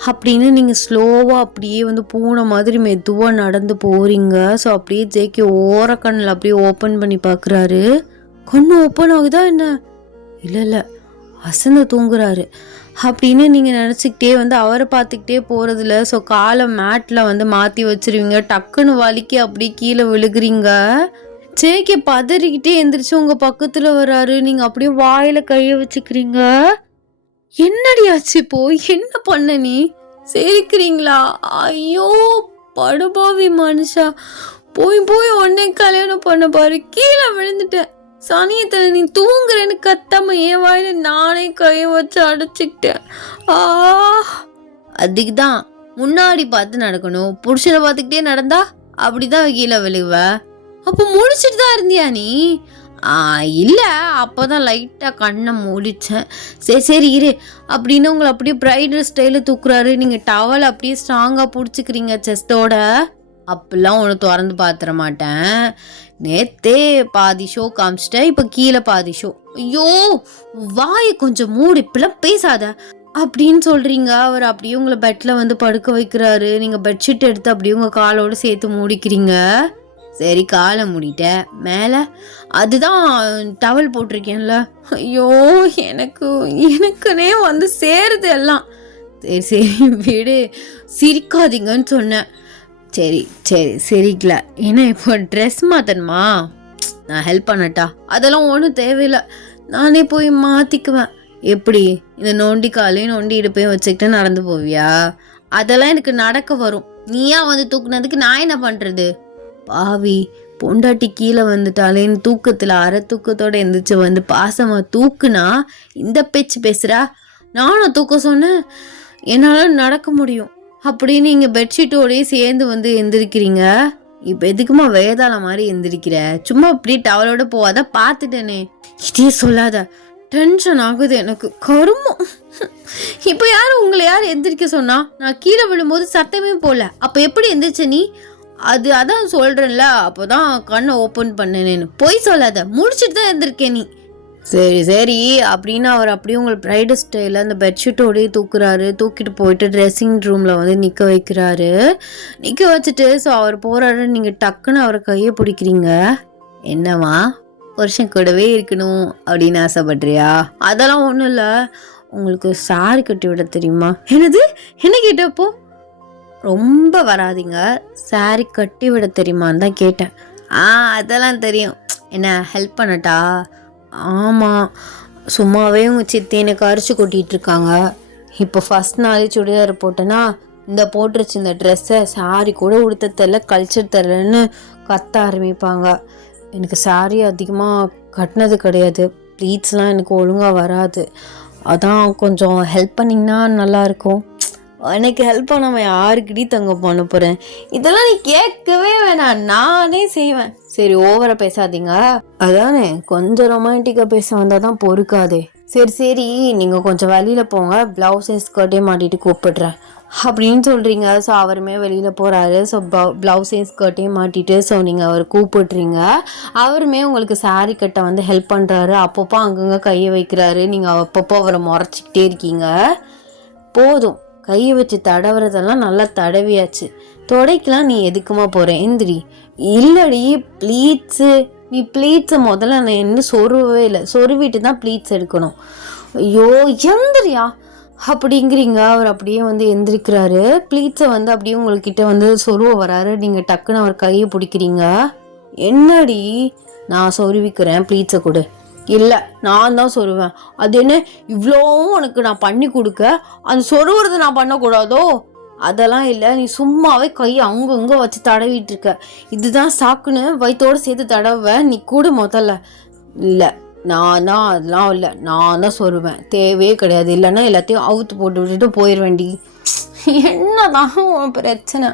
அப்படின்னு நீங்கள் ஸ்லோவாக அப்படியே வந்து பூனை மாதிரி மெதுவாக நடந்து போகிறீங்க. ஸோ அப்படியே ஜேகே ஓரக்கண்ணில் அப்படியே ஓப்பன் பண்ணி பார்க்குறாரு. கண்ணு ஓப்பன் ஆகுதா என்ன? இல்லை அசந்து தூங்குறாரு அப்படின்னு நீங்கள் நினச்சிக்கிட்டே வந்து அவரை பார்த்துக்கிட்டே போகிறதில்ல. ஸோ காலை மேட்டில் வந்து மாற்றி வச்சுருவீங்க, டக்குன்னு வலிக்கு அப்படியே கீழே விழுகிறீங்க. ஜேகே பதறிக்கிட்டே எந்திரிச்சு உங்கள் பக்கத்தில் வர்றாரு. நீங்கள் அப்படியே வாயில் கையை வச்சுக்கிறீங்க. என்னடி ஆச்சு, போய் என்ன பண்ண நீ, சிரிக்கிறீங்களா? ஐயோ படுபாவி மனுஷா, போய் உடனே கல்யாணம் பண்ண பாரு, கீழே விழுந்துட்டேன், சனியத்தில் நீ தூங்குறேன்னு கத்தாம என் வாயில நானே கையை வச்சு அடைச்சிக்கிட்டேன். அதுக்கு தான் முன்னாடி பார்த்து நடக்கணும், புருஷனை பார்த்துக்கிட்டே நடந்தா அப்படிதான் கீழே விழுவ. அப்போ முடிச்சுட்டு தான் இருந்தியா நீ? இல்லை, அப்போ தான் லைட்டாக கண்ணை மூடிச்சேன். சரி இரு அப்படின்னு உங்களை அப்படியே ப்ரைடல் ஸ்டைலில் தூக்குறாரு. நீங்கள் டவல் அப்படியே ஸ்ட்ராங்காக பிடிச்சிக்கிறீங்க செஸ்டோட. அப்பெல்லாம் ஒன்று திறந்து பார்த்துட மாட்டேன், நேத்தே பாதி ஷோ காமிச்சிட்டேன், இப்போ கீழே பாதி ஷோ. ஐயோ வாயை கொஞ்சம் மூடு, இப்பெல்லாம் பேசாத அப்படின்னு சொல்கிறீங்க. அவர் அப்படியே உங்களை பெட்டில் வந்து படுக்க வைக்கிறாரு. நீங்கள் பெட்ஷீட் எடுத்து அப்படியே உங்கள் காலோடு சேர்த்து மூடிக்கிறீங்க. சரி காலை மூடிட்டேன், மேலே அதுதான் டவல் போட்டிருக்கேன்ல. ஐயோ எனக்குனே வந்து சேருது எல்லாம். சரி விடு, சிரிக்காதீங்கன்னு சொன்னேன். சரி சிரிக்கல, ஏன்னா இப்போ ட்ரெஸ் மாற்றணுமா, நான் ஹெல்ப் பண்ணட்டா? அதெல்லாம் ஒன்றும் தேவையில்லை, நானே போய் மாற்றிக்குவேன். எப்படி இந்த நோண்டி காலையும் நோண்டி இடுப்பையும் வச்சுக்கிட்டு நடந்து போவியா? அதெல்லாம் எனக்கு நடக்க வரும், நீயா வந்து தூக்குனதுக்கு நான் என்ன பண்ணுறது? பாவி பொண்டாட்டி கீழே வந்துட்டாலேன்னு தூக்கத்தில் அரை தூக்கத்தோடு எந்திரிச்சு வந்து பாசமாக தூக்குனா இந்த பேச்சு பேசுகிறா. நானும் தூக்க சொன்னேன், என்னால் நடக்க முடியும் அப்படின்னு நீங்கள் பெட்ஷீட்டோடயே சேர்ந்து வந்து எந்திரிக்கிறீங்க. இப்போ எதுக்குமா வேதாளம் மாதிரி எந்திரிக்கிற? சும்மா இப்படி டவலோட போவாத, பார்த்துட்டேனே. இதே சொல்லாத, டென்ஷன் ஆகுது எனக்கு. கருமம். இப்போ யார் எந்திரிக்க சொன்னா? நான் கீழே விழும்போது சத்தமே போல, அப்போ எப்படி எந்திரிச்ச நீ? அதான் சொல்கிறேன்ல, அப்போ தான் கண்ணை ஓப்பன் பண்ணேன்னு. பொய் சொல்லாத, முடிச்சுட்டு தான் எந்திரிக்கேன் நீ. சரி அப்படின்னு அவர் அப்படியே உங்கள் ப்ரைடு ஸ்டைலில் அந்த பெட்ஷீட்டோடய தூக்கிட்டு போயிட்டு ட்ரெஸ்ஸிங் ரூமில் வந்து நிற்க வைக்கிறாரு. நிற்க வச்சுட்டு ஸோ அவர் போகிறாரு. நீங்கள் டக்குன்னு அவரை கையை பிடிக்கிறீங்க. என்னம்மா, வருஷம் கூடவே இருக்கணும் அப்படின்னு ஆசைப்படுறியா? அதெல்லாம் ஒன்றும் இல்லை, உங்களுக்கு சாரி கட்டி விட தெரியுமா? என்னது, என்ன கேட்டப்போ? ரொம்ப வராதிங்க, சாரி கட்டி விட தெரியுமான்னு தான் கேட்டேன். அதெல்லாம் தெரியும். என்ன ஹெல்ப் பண்ணட்டா? ஆமாம், சும்மாவே உங்கள் சித்தி எனக்கு அரிச்சு கொட்டிகிட்ருக்காங்க. இப்போ ஃபஸ்ட் நாளே சுடிதார் போட்டேன்னா இந்த போட்டுருச்சு இந்த ட்ரெஸ்ஸை சாரி கூட உடுத்த தெரில, கல்ச்சர் தெரிலன்னு கத்த ஆரம்பிப்பாங்க. எனக்கு சாரி அதிகமாக கட்டினது கிடையாது, ப்ளீட்ஸ்லாம் எனக்கு ஒழுங்காக வராது. அதான் கொஞ்சம் ஹெல்ப் பண்ணிங்கன்னா நல்லாயிருக்கும். எனக்கு ஹெல்ப் பண்ணாமல் யாருக்கிட்டே தங்க பண்ண போகிறேன்? இதெல்லாம் நீ கேட்கவே வேணாம், நானே செய்வேன். சரி, ஓவராக பேசாதீங்க. அதானே, கொஞ்சம் ரொமான்டிக்காக பேச வந்தால் தான் பொறுக்காதே. சரி நீங்கள் கொஞ்சம் வெளியில் போங்க, ப்ளவுஸையும் ஸ்கர்ட்டையும் மாட்டிட்டு கூப்பிடுறேன் அப்படின்னு சொல்கிறீங்க. ஸோ அவருமே வெளியில் போகிறாரு. ஸோ ப்ளவுஸையும் ஸ்கர்ட்டையும் மாட்டிட்டு ஸோ நீங்கள் அவர் கூப்பிடுறீங்க. அவருமே உங்களுக்கு சாரி கட்ட வந்து ஹெல்ப் பண்ணுறாரு. அப்பப்போ அங்கங்கே கையை வைக்கிறாரு. நீங்கள் அப்பப்போ அவரை முறைச்சிக்கிட்டே இருக்கீங்க. போதும், கையை வச்சு தடவுறதெல்லாம் நல்லா தடவியாச்சு, தொடைக்கலாம் நீ எதுக்குமா போகிறேன்? எந்திரி. இல்லடி ப்ளீட்ஸு, நீ ப்ளீட்ஸை முதல்ல நான் என்ன சொருவவே இல்லை, சொருவிட்டு தான் ப்ளீட்ஸ் எடுக்கணும். ஐயோ எந்திரியா அப்படிங்கிறீங்க. அவர் அப்படியே வந்து எந்திரிக்கிறாரு. ப்ளீட்ஸை வந்து அப்படியே உங்கள்கிட்ட வந்து சொருவ வராரு. நீங்கள் டக்குன்னு அவர் கையை பிடிக்கிறீங்க. என்னடி? நான் சொருவிக்கிறேன், ப்ளீட்ஸை கொடு. இல்லை, நான் தான் சொருவேன். அது என்ன இவ்வளோவும் உனக்கு நான் பண்ணி கொடுக்க, அந்த சொருவுறது நான் பண்ணக்கூடாதோ? அதெல்லாம் இல்லை, நீ சும்மாவே கையை அங்கங்கே வச்சு தடவிட்டு இருக்க. இதுதான் சாக்குன்னு வயிற்றோடு சேர்த்து தடவை. நீ கூட முதல்ல. இல்லை, அதெல்லாம் இல்லை, நான் தான் சொருவேன், தேவையே கிடையாது. இல்லைன்னா எல்லாத்தையும் அவுத்து போட்டு விட்டுட்டு போயிடுவேண்டி. என்னதான் உன் பிரச்சனை?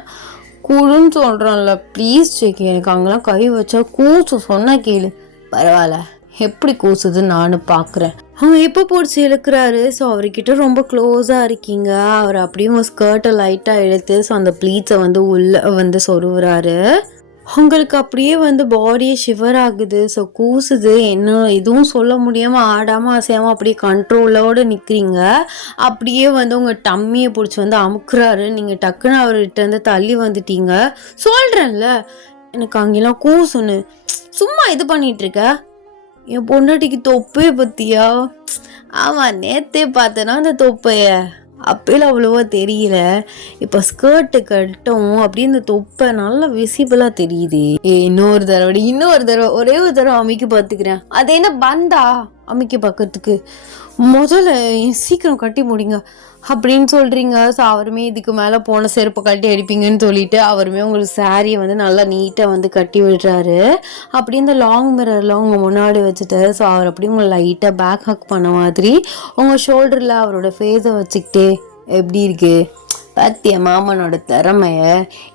கூடுன்னு சொல்கிறேன்ல, ப்ளீஸ் சேக்கி. எனக்கு அங்கெல்லாம் கை வச்சா கூச்சம், சொன்ன கேளு. பரவாயில்ல, எப்படி கூசுதுன்னு நானும் பார்க்குறேன். அவங்க எப்போ போட்டு இழுக்கிறாரு. ஸோ அவர்கிட்ட ரொம்ப க்ளோஸாக இருக்கீங்க. அவர் அப்படியே உங்கள் ஸ்கர்ட்டை லைட்டாக இழுத்து ஸோ அந்த ப்ளீட்ஸை வந்து உள்ளே வந்து சொருவுறாரு. உங்களுக்கு அப்படியே வந்து பாடியே ஷிவர் ஆகுது. ஸோ கூசுது, என்ன எதுவும் சொல்ல முடியாமல் ஆடாமல் அசையாமல் அப்படியே கண்ட்ரோலோடு நிற்கிறீங்க. அப்படியே வந்து உங்கள் டம்மியை பிடிச்சி வந்து அமுக்குறாரு. நீங்கள் டக்குன்னு அவர்கிட்ட வந்து தள்ளி வந்துட்டீங்க. சொல்கிறேன்ல, எனக்கு அங்கெல்லாம் கூசுன்னு சும்மா இது பண்ணிகிட்ருக்க. என் பொண்டாட்டிக்கு தொப்பையை பற்றியா? ஆமாம், நேற்றே பார்த்தேன்னா அந்த தொப்பைய, அப்பையில் அவ்வளோவா தெரியல. இப்போ ஸ்கர்ட்டு கட்டும் அப்படியே இந்த தொப்பை நல்லா விசிபிளாக தெரியுது. இன்னொரு தடவை ஒரே ஒரு தடவை அமைக்க பார்த்துக்கிறேன். அது என்ன பந்தா அமைக்க பார்க்கறதுக்கு? முதல்ல சீக்கிரம் கட்டி முடிங்க அப்படின்னு சொல்கிறீங்க. ஸோ அவருமே இதுக்கு மேலே போன செருப்பை கட்டி அடிப்பீங்கன்னு சொல்லிட்டு அவருமே உங்களுக்கு சாரியை வந்து நல்லா நீட்டாக வந்து கட்டி விடுறாரு. அப்படி இந்த லாங் மிரர்லாம் உங்கள் முன்னாடி வச்சுட்டு ஸோ அவர் அப்படி உங்களை லைட்டாக பேக் ஹக் பண்ண மாதிரி உங்கள் ஷோல்டரில் அவரோட ஃபேஸை வச்சுக்கிட்டே, எப்படி இருக்கு பார்த்தியா மாமனோட திறமைய?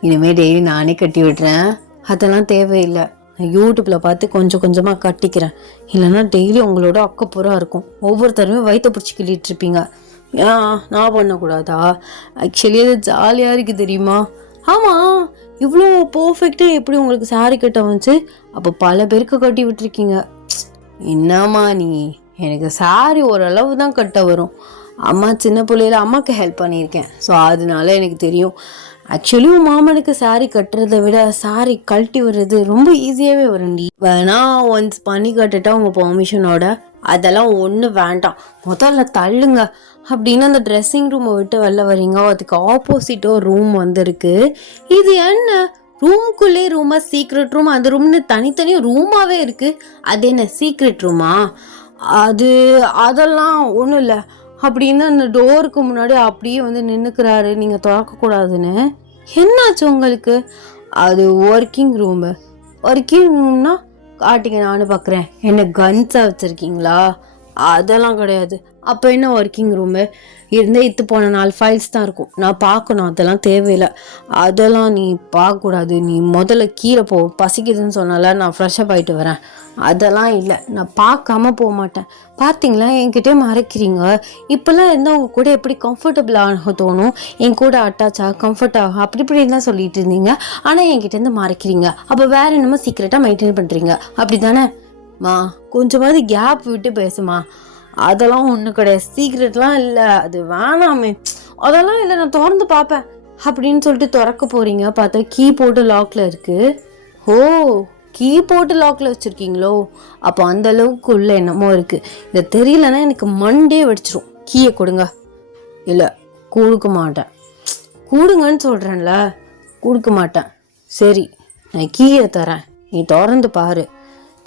இனிமேல் டெய்லி நானே கட்டி விடுறேன், அதெல்லாம் தேவையில்லை, நான் யூடியூப்பில் பார்த்து கொஞ்சம் கொஞ்சமாக கட்டிக்கிறேன். இல்லைன்னா டெய்லி உங்களோட அக்கப்பூராக இருக்கும், ஒவ்வொருத்தருமே வயிற்ற பிடிச்சி கிள்ளிட்டு இருப்பீங்க. ஏன் நான் பண்ணக்கூடாதா? ஆக்சுவலி அது ஜாலியாக இருக்குது தெரியுமா? ஆமாம், இவ்வளோ பர்ஃபெக்டாக எப்படி உங்களுக்கு சாரி கட்ட வந்துச்சு? அப்போ பல பேருக்கு கட்டி விட்டுருக்கீங்க. என்னம்மா நீ? எனக்கு சாரி ஓரளவு தான் கட்ட வரும். அம்மா சின்ன பிள்ளையில அம்மாவுக்கு ஹெல்ப் பண்ணியிருக்கேன். ஸோ அதனால எனக்கு தெரியும். ஆக்சுவலி உன் மாமனுக்கு சாரி கட்டுறதை விட சாரி கழட்டி விடுறது ரொம்ப ஈஸியாகவே வரும்டி. வேணா ஒன்ஸ் பண்ணி கட்டுட்டா உங்கள் பெர்மிஷனோட. அதெல்லாம் ஒன்றும் வேண்டாம், முதல்ல தள்ளுங்க அப்படின்னு அந்த ட்ரெஸ்ஸிங் ரூமை விட்டு வெளில வரீங்க. அதுக்கு ஆப்போசிட்டோ ரூம் வந்துருக்கு. இது என்ன ரூம்குள்ளே ரூமா? சீக்ரெட் ரூம், அந்த ரூம்னு தனித்தனியாக ரூமாகவே இருக்குது. அது என்ன சீக்ரெட் ரூமா? அதெல்லாம் ஒன்றும் இல்லை அப்படின்னு அந்த டோருக்கு முன்னாடி அப்படியே வந்து நின்றுக்கிறாரு, நீங்கள் திறக்கக்கூடாதுன்னு. என்னாச்சு உங்களுக்கு? அது ஒர்க்கிங் ரூமு. ஒர்க்கிங் ரூம்னா காட்டிங்க நானும் பார்க்குறேன். என்ன கன்ஸாக வச்சுருக்கீங்களா? அதெல்லாம் கிடையாது. அப்போ என்ன ஒர்க்கிங் ரூமு? இருந்தே இத்து போன 4 ஃபைல்ஸ் தான் இருக்கும். நான் பார்க்கணும், அதெல்லாம் தேவையில்லை. அதெல்லாம் நீ பார்க்கக்கூடாது. நீ முதல்ல கீழே போ, பசிக்குதுன்னு சொன்னால நான் ஃப்ரெஷ்ஷப் ஆகிட்டு வரேன். அதெல்லாம் இல்லை, நான் பார்க்காம போக மாட்டேன். பார்த்தீங்களா, என்கிட்டே மறைக்கிறீங்க. இப்போல்லாம் இருந்தால் உங்கள் கூட எப்படி கம்ஃபர்டபுளாக தோணும், என் கூட அட்டாச்சாக கம்ஃபர்ட்டாக அப்படி இப்படின்னு தான் சொல்லிட்டு இருந்தீங்க. ஆனால் என்கிட்டேருந்து மறைக்கிறீங்க. அப்போ வேறு என்னமோ சீக்கிரட்டாக மெயின்டைன் பண்ணுறீங்க, அப்படி தானே? கொஞ்சமாவது கேப் விட்டு பேசுமா. அதெல்லாம் ஒன்றும் கிடையாது, சீக்ரெட்லாம் இல்லை, அது வேணாமே. அதெல்லாம் இல்லை, நான் திறந்து பார்ப்பேன் அப்படின்னு சொல்லிட்டு திறக்க போறீங்க. பார்த்தா கீ போட்டு லாக்ல இருக்கு. ஓ, கீ போட்டு லாக்ல வச்சிருக்கீங்களோ? அப்போ அந்த அளவுக்கு உள்ள என்னமோ இருக்கு. இதை தெரியலன்னா எனக்கு மண்டே வெடிச்சிரும். கீயை கொடுங்க. இல்லை, கொடுக்க மாட்டேன். கொடுங்கன்னு சொல்கிறேன்ல, கொடுக்க மாட்டேன். சரி, நான் கீயை தரேன், நீ திறந்து பாரு.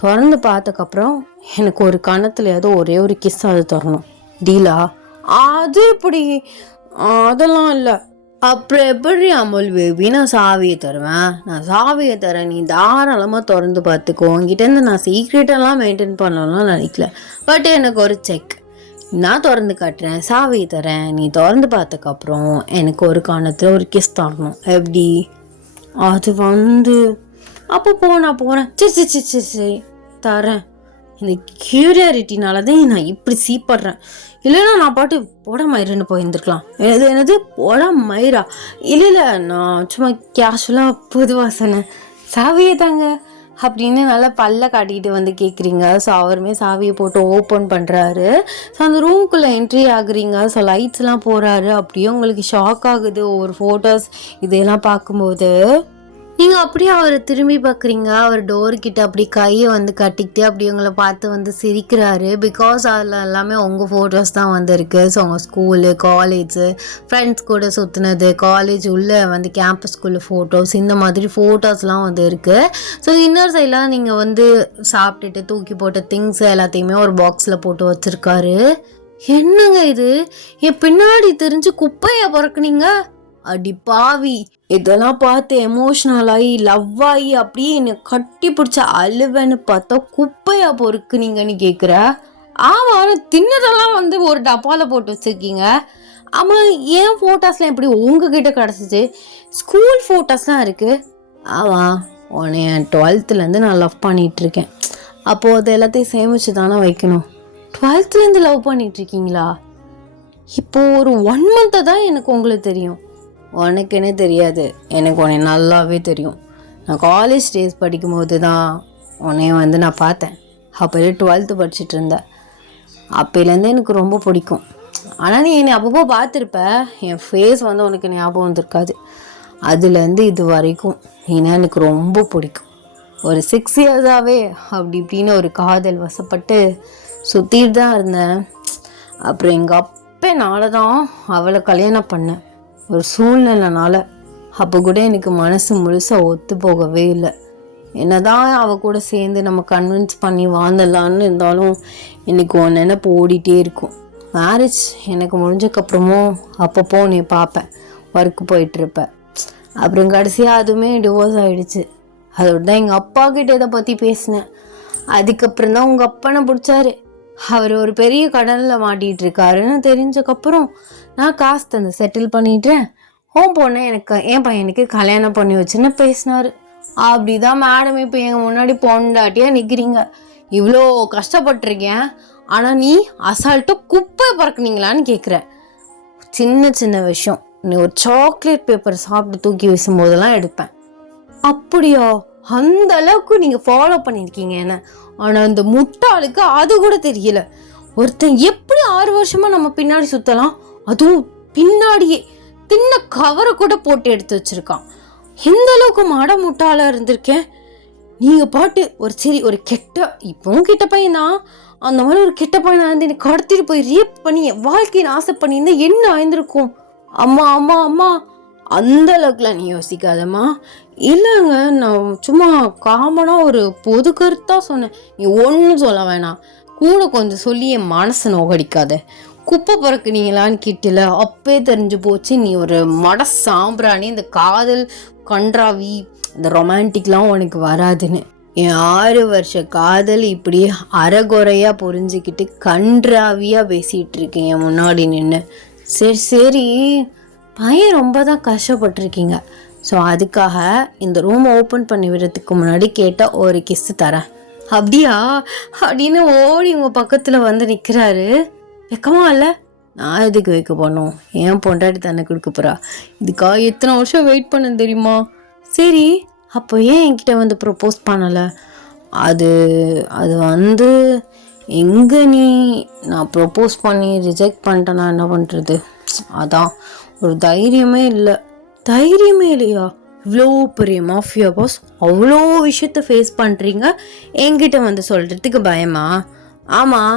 திறந்து பார்த்ததுக்கப்புறம் எனக்கு ஒரு கணத்தில் ஏதோ ஒரே ஒரு கிஸ் அது தரணும். டீலா? அது எப்படி? அதெல்லாம் இல்லை. அப்புறம் எப்படி அமுல் பேபி நான் சாவியை தருவேன்? நான் சாவியை தரேன், நீ தாராளமாக திறந்து பார்த்துக்கோ. உங்ககிட்டேருந்து நான் சீக்ரெட்டெல்லாம் மெயின்டைன் பண்ணலாம் நினைக்கல. பட் எனக்கு ஒரு செக். நான் திறந்து காட்டுறேன், சாவியை தரேன், நீ திறந்து பார்த்ததுக்கப்புறம் எனக்கு ஒரு கணத்தில் ஒரு கிஸ் தரணும். எப்படி? அது அப்போ நான் போகிறேன். சரி தரேன். இந்த கியூரியாரிட்டினால தான் நான் இப்படி சீப்படுறேன். இல்லைன்னா நான் பாட்டு போட மயிருன்னு போயிருந்துருக்கலாம். என்னது போட மயிரா? இல்லை, நான் சும்மா கேஷுவலாக பொதுவாக சொன்னேன். சாவியே தாங்க அப்படின்னு நல்லா பல்ல காட்டிக்கிட்டு வந்து கேட்குறீங்க. ஸோ அவருமே சாவியை போட்டு ஓப்பன் பண்ணுறாரு. ஸோ அந்த ரூம்குள்ளே என்ட்ரி ஆகுறீங்க. ஸோ லைட்ஸ்லாம் போகிறாரு. அப்படியே உங்களுக்கு ஷாக் ஆகுது ஒவ்வொரு ஃபோட்டோஸ் இதெல்லாம் பார்க்கும்போது. நீங்கள் அப்படியே அவரை திரும்பி பார்க்குறீங்க. அவர் டோர்கிட்ட அப்படி கையை வந்து கட்டிக்கிட்டு அப்படி உங்களை பார்த்து சிரிக்கிறாரு. பிகாஸ் அதில் எல்லாமே உங்கள் ஃபோட்டோஸ் தான் இருக்குது. ஸோ உங்கள் ஸ்கூலு, காலேஜு, ஃப்ரெண்ட்ஸ் கூட சுற்றுனது, காலேஜ் உள்ளே கேம்பஸ்குள்ளே ஃபோட்டோஸ், இந்த மாதிரி ஃபோட்டோஸ்லாம் இருக்குது. ஸோ இன்னொரு சைடெலாம் நீங்கள் சாப்பிட்டுட்டு தூக்கி போட்ட திங்ஸ் எல்லாத்தையுமே ஒரு பாக்ஸில் போட்டு வச்சுருக்காரு. என்னங்க இது? என் பின்னாடி தெரிஞ்சு குப்பையை பிறக்குனீங்க? அடி பாவி. இதெல்லாம் பார்த்து எமோஷ்னல் ஆகி லவ் ஆகி அப்படியே என்னை கட்டி பிடிச்ச அழுவேன்னு பார்த்தா குப்பையா பொறுக்குனீங்கன்னு கேட்குற. ஆமாம், தின்னதெல்லாம் ஒரு டப்பாவில் போட்டு வச்சுருக்கீங்க. ஆமாம், ஏன் ஃபோட்டோஸ்லாம் எப்படி உங்ககிட்ட கிடச்சிச்சு? ஸ்கூல் ஃபோட்டோஸ்லாம் இருக்குது. ஆமாம், உன்னை என் 12th நான் லவ் பண்ணிகிட்ருக்கேன். அப்போது அது எல்லாத்தையும் சேமித்து தானே வைக்கணும். 12th love பண்ணிகிட்ருக்கீங்களா? இப்போது ஒரு 1 month தான் எனக்கு உங்களுக்கு தெரியும். உனக்குன்னே தெரியாது, எனக்கு உன்னை நல்லாவே தெரியும். நான் காலேஜ் டேஸ் படிக்கும்போது தான் உன்னைய நான் பார்த்தேன். அப்போயே 12th படிச்சுட்டு இருந்தேன். அப்போலேருந்து எனக்கு ரொம்ப பிடிக்கும். ஆனால் நீ என்னை அப்பப்போ பார்த்துருப்ப, என் ஃபேஸ் உனக்கு ஞாபகம் வந்திருக்காது. அதுலேருந்து இது வரைக்கும் ஏன்னா எனக்கு ரொம்ப பிடிக்கும். ஒரு 6 yearsஆகவே அப்படி இப்படின்னு ஒரு காதல் வசப்பட்டு சுற்றிட்டு தான் இருந்தேன். அப்புறம் எங்கள் அப்பனால தான் அவளை கல்யாணம் பண்ணேன், ஒரு சூழ்நிலைனால. அப்போ கூட எனக்கு மனசு முழுசாக ஒத்து போகவே இல்லை. என்னதான் அவள் கூட சேர்ந்து நம்ம கன்வின்ஸ் பண்ணி வாழ்ந்துடலான்னு இருந்தாலும் எனக்கு ஒன்று நினைப்பு ஓடிட்டே இருக்கும். மேரேஜ் எனக்கு முடிஞ்சக்கப்புறமும் அப்பப்போ நீ பார்ப்பேன், ஒர்க்கு போயிட்டுருப்பேன். அப்புறம் கடைசியாக அதுவுமே டிவோர்ஸ் ஆகிடுச்சு. அதோட தான் எங்கள் அப்பா கிட்ட இதை பற்றி பேசினேன். அதுக்கப்புறம் தான் உங்கள் அப்பனை பிடிச்சாரு. அவர் ஒரு பெரிய கடனில் மாட்டிகிட்டு இருக்காருன்னு தெரிஞ்சக்கப்புறம் நான் காசு தந்து செட்டில் பண்ணிட்டேன். போனேன், எனக்கு என் பையனுக்கு கல்யாணம் பண்ணி வச்சுன்னு பேசினார். அப்படிதான் மேடம் இப்போ எங்கள் முன்னாடி பொண்டாட்டியாக நிற்கிறீங்க. இவ்வளோ கஷ்டப்பட்டிருக்கேன், ஆனால் நீ அசால்ட்டாக குப்பை பறக்குனீங்களான்னு கேட்குற. சின்ன சின்ன விஷயம், நீ ஒரு சாக்லேட் பேப்பர் சாப்பிட்டு தூக்கி வீசும்போதெல்லாம் எடுப்பேன். அப்படியா? அந்த அளவுக்கு நீங்கள் ஃபாலோ பண்ணியிருக்கீங்க என்ன? ஆனால் அந்த முட்டாளுக்கு அது கூட தெரியல. ஒருத்தன் எப்படி 6 வருஷமாக நம்ம பின்னாடி சுற்றலாம், அதுவும் பின்னாடியே தின்ன கவரை கூட போட்டு எடுத்து வச்சிருக்கான். எந்த அளவுக்கு மாட முட்டாளாக இருந்திருக்கேன். நீங்கள் பாட்டு ஒரு கெட்ட, இப்போவும் கெட்ட பையன்தான், அந்த மாதிரி ஒரு கெட்ட பையனை என்னை கடத்திட்டு போய் ரேப் பண்ணி என் வாழ்க்கையை நாசை பண்ணியிருந்தா என்ன ஆயிருந்திருக்கும்? அம்மா அம்மா அம்மா, அந்த அளவுக்குலாம் நீ யோசிக்காதம்மா. இல்லைங்க, நான் சும்மா காமனாக ஒரு பொது கருத்தாக சொன்னேன். நீ ஒன்றும் சொல்ல வேணாம், கூட கொஞ்சம் சொல்லி என் மனசை நோகடிக்காத. குப்பை பறக்குனீங்களான்னு கிட்டல அப்பே தெரிஞ்சு போச்சு நீ ஒரு மட சாம்பிராணி. இந்த கன்றாவி இந்த ரொமான்டிக்லாம் உனக்கு வராதுன்னு. என் 6 வருஷ காதல் இப்படி அரைகுறையாக புரிஞ்சுக்கிட்டு கன்றாவியாக பேசிகிட்டு இருக்கேன் என் முன்னாடி நின்று. சரி பையன் ரொம்ப தான் கஷ்டப்பட்டிருக்கீங்க. ஸோ அதுக்காக இந்த ரூமை ஓப்பன் பண்ணி விடுறதுக்கு முன்னாடி கேட்டால் ஒரு கிஸ்ஸு தரேன். அப்படியா அப்படின்னு ஓடி உங்கள் பக்கத்தில் வந்து நிற்கிறாரு. வெக்கமா இல்லை? நான் எதுக்கு வைக்க போனோம்? ஏன் பொண்டாட்டி தானே கொடுக்க போகிறா? இதுக்காக எத்தனை வருஷம் வெயிட் பண்ண தெரியுமா? சரி அப்போ ஏன் என்கிட்ட வந்து ப்ரப்போஸ் பண்ணலை? அது வந்து எங்கே நான் ப்ரப்போஸ் பண்ணி ரிஜெக்ட் பண்ணிட்டேன்னா என்ன பண்ணுறது? அதான் ஒரு தைரியமே இல்லை. தைரியமே இல்லையா? இவ்வளோ பெரிய மாஃபியா பாஸ், அவ்வளோ விஷயத்த ஃபேஸ் பண்ணுறீங்க, என்கிட்ட வந்து சொல்கிறதுக்கு பயமா? ஆமாம்,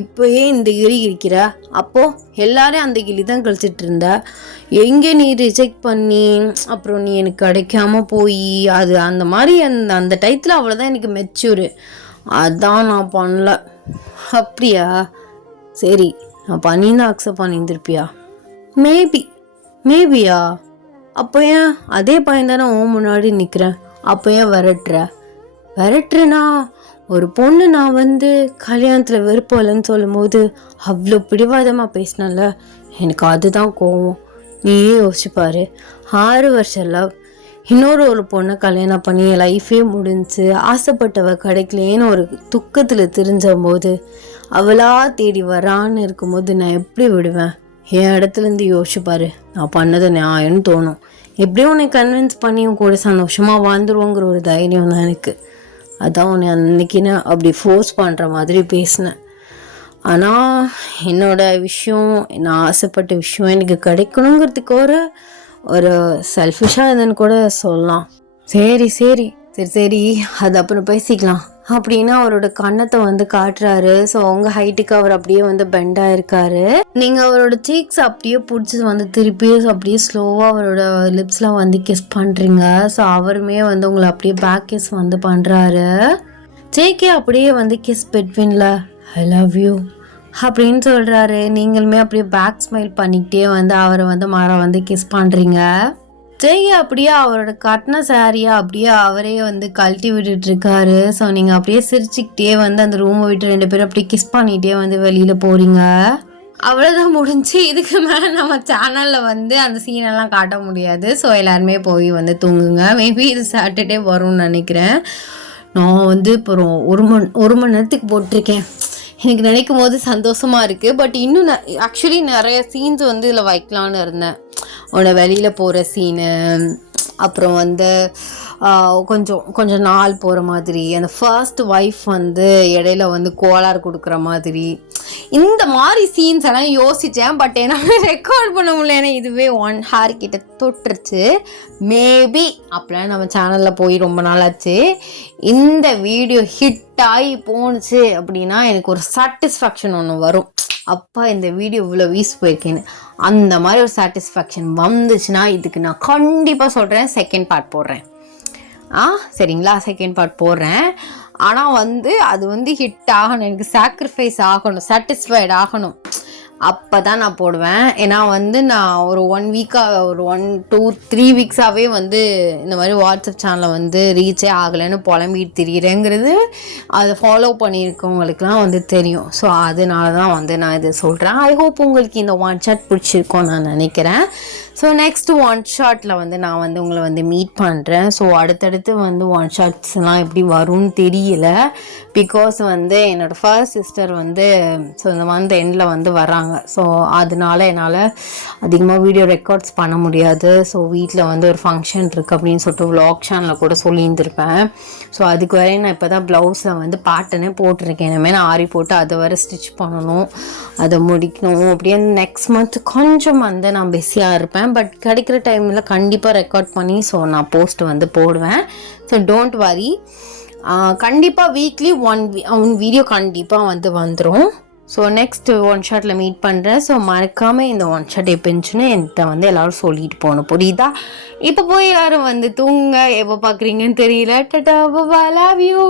இப்போயே இந்த கிளி இருக்கிற, அப்போது எல்லாரும் அந்த கிளி தான் கழிச்சிட்டு இருந்த. எங்கே நீ ரிஜெக்ட் பண்ணி அப்புறம் நீ எனக்கு கிடைக்காம போய் அது அந்த மாதிரி அந்த டயத்தில் அவ்வளோதான் எனக்கு மெச்சூரு. அதான் நான் பண்ணல. அப்படியா? சரி, நான் பண்ணியிருந்தா அக்செப்ட் பண்ணியிருந்திருப்பியா? மேபியா? அப்போ ஏன் அதே பையன் தானே உன் முன்னாடி நிற்கிறேன், அப்போ ஏன் விரட்டுறேன்னா? ஒரு பொண்ணு நான் வந்து கல்யாணத்தில் விருப்பம்லன்னு சொல்லும் போது அவ்வளோ பிடிவாதமாக பேசினல, எனக்கு அதுதான் கோவம். நீயே யோசிச்சுப்பாரு, 6 வருஷம் லவ், ஒரு பொண்ணை கல்யாணம் பண்ணி என் லைஃபே முடிஞ்சு ஆசைப்பட்டவ கிடைக்கலேன்னு ஒரு துக்கத்தில் தெரிஞ்ச போது அவளா தேடி வரான்னு இருக்கும்போது நான் எப்படி விடுவேன்? என் இடத்துலேருந்து யோசிச்சுப்பாரு, நான் பண்ணதை நியாயம்னு தோணும். எப்படியும் உன்னை கன்வின்ஸ் பண்ணி உன் கூட சந்தோஷமாக வாழ்ந்துருவோங்கிற ஒரு தைரியம் தான் எனக்கு. அதான் உன்னை அன்னைக்கு நான் அப்படி ஃபோர்ஸ் பண்ணுற மாதிரி பேசினேன். ஆனால் என்னோட விஷயம், நான் ஆசைப்பட்ட விஷயம் எனக்கு கிடைக்கணுங்கிறதுக்கு ஒரு செல்ஃபிஷாக இருந்தேன்னு கூட சொல்லலாம். சரி அது அப்புறம் பேசிக்கலாம் அப்படின்னு அவரோட கன்னத்தை வந்து காட்டுறாரு. ஸோ உங்கள் ஹைட்டுக்கு அவர் அப்படியே வந்து பெண்டாக இருக்காரு. நீங்கள் அவரோட சீக்ஸ் அப்படியே பிடிச்சி வந்து திருப்பி அப்படியே ஸ்லோவாக அவரோட லிப்ஸ்லாம் வந்து கிஸ் பண்ணுறீங்க. ஸோ அவருமே வந்து உங்களை அப்படியே பேக் கிஸ் வந்து பண்ணுறாரு. ஜேகே அப்படியே வந்து கிஸ் பெட்வீன்ல ஐ லவ் யூ அப்படின்னு சொல்கிறாரு. நீங்களுமே அப்படியே பேக் ஸ்மைல் பண்ணிக்கிட்டே வந்து அவரை வந்து வந்து கிஸ் பண்ணுறீங்க. ஜெய் அப்படியே அவரோட கட்டின சாரியா அப்படியே அவரே வந்து கழட்டி விட்டுட்டு இருக்காரு. ஸோ நீங்கள் அப்படியே சிரிச்சுக்கிட்டே வந்து அந்த ரூமை விட்டு 2 பேரும் அப்படியே கிஸ் பண்ணிகிட்டே வந்து வெளியில் போகிறீங்க. அவ்வளோதான் முடிஞ்சு. இதுக்கு மேலே நம்ம சேனலில் வந்து அந்த சீனெல்லாம் காட்ட முடியாது. ஸோ எல்லாருமே போய் வந்து தூங்குங்க. மேபி இது சாட்டர்டே வரும்னு நினைக்கிறேன். நான் வந்து இப்போ ஒரு மணி நேரத்துக்கு போட்டிருக்கேன். எனக்கு நினைக்கும் போது சந்தோஷமாக இருக்குது. பட் இன்னும் ஆக்சுவலி நிறைய சீன்ஸ் வந்து இதில் வைக்கலான்னு இருந்தேன். உன்னை வெளியில் போகிற சீனு, அப்புறம் வந்து கொஞ்சம் நாள் போகிற மாதிரி, அந்த ஃபர்ஸ்ட் ஒய்ஃப் வந்து இடையில வந்து கோளாறு கொடுக்குற மாதிரி, இந்த மாதிரி சீன்ஸ் எல்லாம் யோசித்தேன். பட் என்னால் ரெக்கார்ட் பண்ண முடியல. ஏன்னா இதுவே 1 hour கிட்ட தொட்டுருச்சு. மேபி அப்போலாம் நம்ம சேனலில் போய் ரொம்ப நாள் ஆச்சு. இந்த வீடியோ ஹிட் ஆகி போணுச்சு அப்படின்னா எனக்கு ஒரு சாட்டிஸ்ஃபேக்ஷன் ஒன்று வரும். அப்பா இந்த வீடியோ இவ்வளோ வீஸ் போயிருக்கேன்னு அந்த மாதிரி ஒரு சாட்டிஸ்ஃபேக்ஷன் வந்துச்சுன்னா இதுக்கு நான் கண்டிப்பாக சொல்கிறேன், செகண்ட் பார்ட் போடுறேன். சரிங்களா? செகண்ட் பார்ட் போடுறேன். ஆனால் வந்து அது வந்து ஹிட் ஆகணும், எனக்கு சாக்ரிஃபைஸ் ஆகணும், சாட்டிஸ்ஃபைட் ஆகணும், அப்போ தான் நான் போடுவேன். ஏன்னா வந்து நான் ஒரு 1 வீக்காக ஒரு 1, 2, 3 வீக்ஸாகவே வந்து இந்த மாதிரி வாட்ஸ்அப் சேனலில் வந்து ரீச்சே ஆகலைன்னு புலம்பிட்டு திரியிறேங்கிறது அதை ஃபாலோ பண்ணியிருக்கவங்களுக்குலாம் வந்து தெரியும். ஸோ அதனால தான் வந்து நான் இதை சொல்கிறேன். ஐ ஹோப் உங்களுக்கு இந்த 1 shot பிடிச்சிருக்கோன்னு நான் நினைக்கிறேன். ஸோ நெக்ஸ்ட் 1 shotல வந்து நான் வந்து உங்களை வந்து மீட் பண்ணுறேன். ஸோ அடுத்தடுத்து வந்து 1 shotsலாம் எப்படி வரும்னு தெரியல. பிகாஸ் வந்து என்னோடய ஃபர்ஸ்ட் சிஸ்டர் வந்து ஸோ இந்த மந்த் எண்டில் வந்து வராங்க. ஸோ அதனால என்னால் அதிகமாக வீடியோ ரெக்கார்ட்ஸ் பண்ண முடியாது. ஸோ வீட்டில் வந்து ஒரு ஃபங்க்ஷன் இருக்குது அப்படின்னு சொல்லிட்டு விலாக் சேனலில் கூட சொல்லியிருந்திருப்பேன். ஸோ அதுக்கு வரையும் நான் இப்போ தான் ப்ளவுஸில் வந்து பேட்டர்னே போட்டிருக்கேன். இனிமேல் நான் ஆரி போட்டு அதை வர ஸ்டிச் பண்ணணும், அதை முடிக்கணும். அப்படியே நெக்ஸ்ட் மந்த் கொஞ்சம் வந்து நான் பிஸியாக இருப்பேன். பட் கிடைக்கிற டைமில் கண்டிப்பாக ரெக்கார்ட் பண்ணி ஸோ நான் போஸ்ட் வந்து போடுவேன். ஸோ டோன்ட் வரி, கண்டிப்பாக வீக்லி 1 வீடியோ கண்டிப்பாக வந்து வந்துடும். ஸோ நெக்ஸ்ட் 1 shotல மீட் பண்ணுறேன். ஸோ மறக்காமல் இந்த 1 shot எப்போ இருந்துச்சுன்னு என்கிட்ட வந்து எல்லோரும் சொல்லிட்டு போகணும், புரியுதா? இப்போ போய் எல்லாரும் வந்து தூங்க எப்போ பார்க்குறீங்கன்னு தெரியல. டாடா, பாய், லவ் யூ.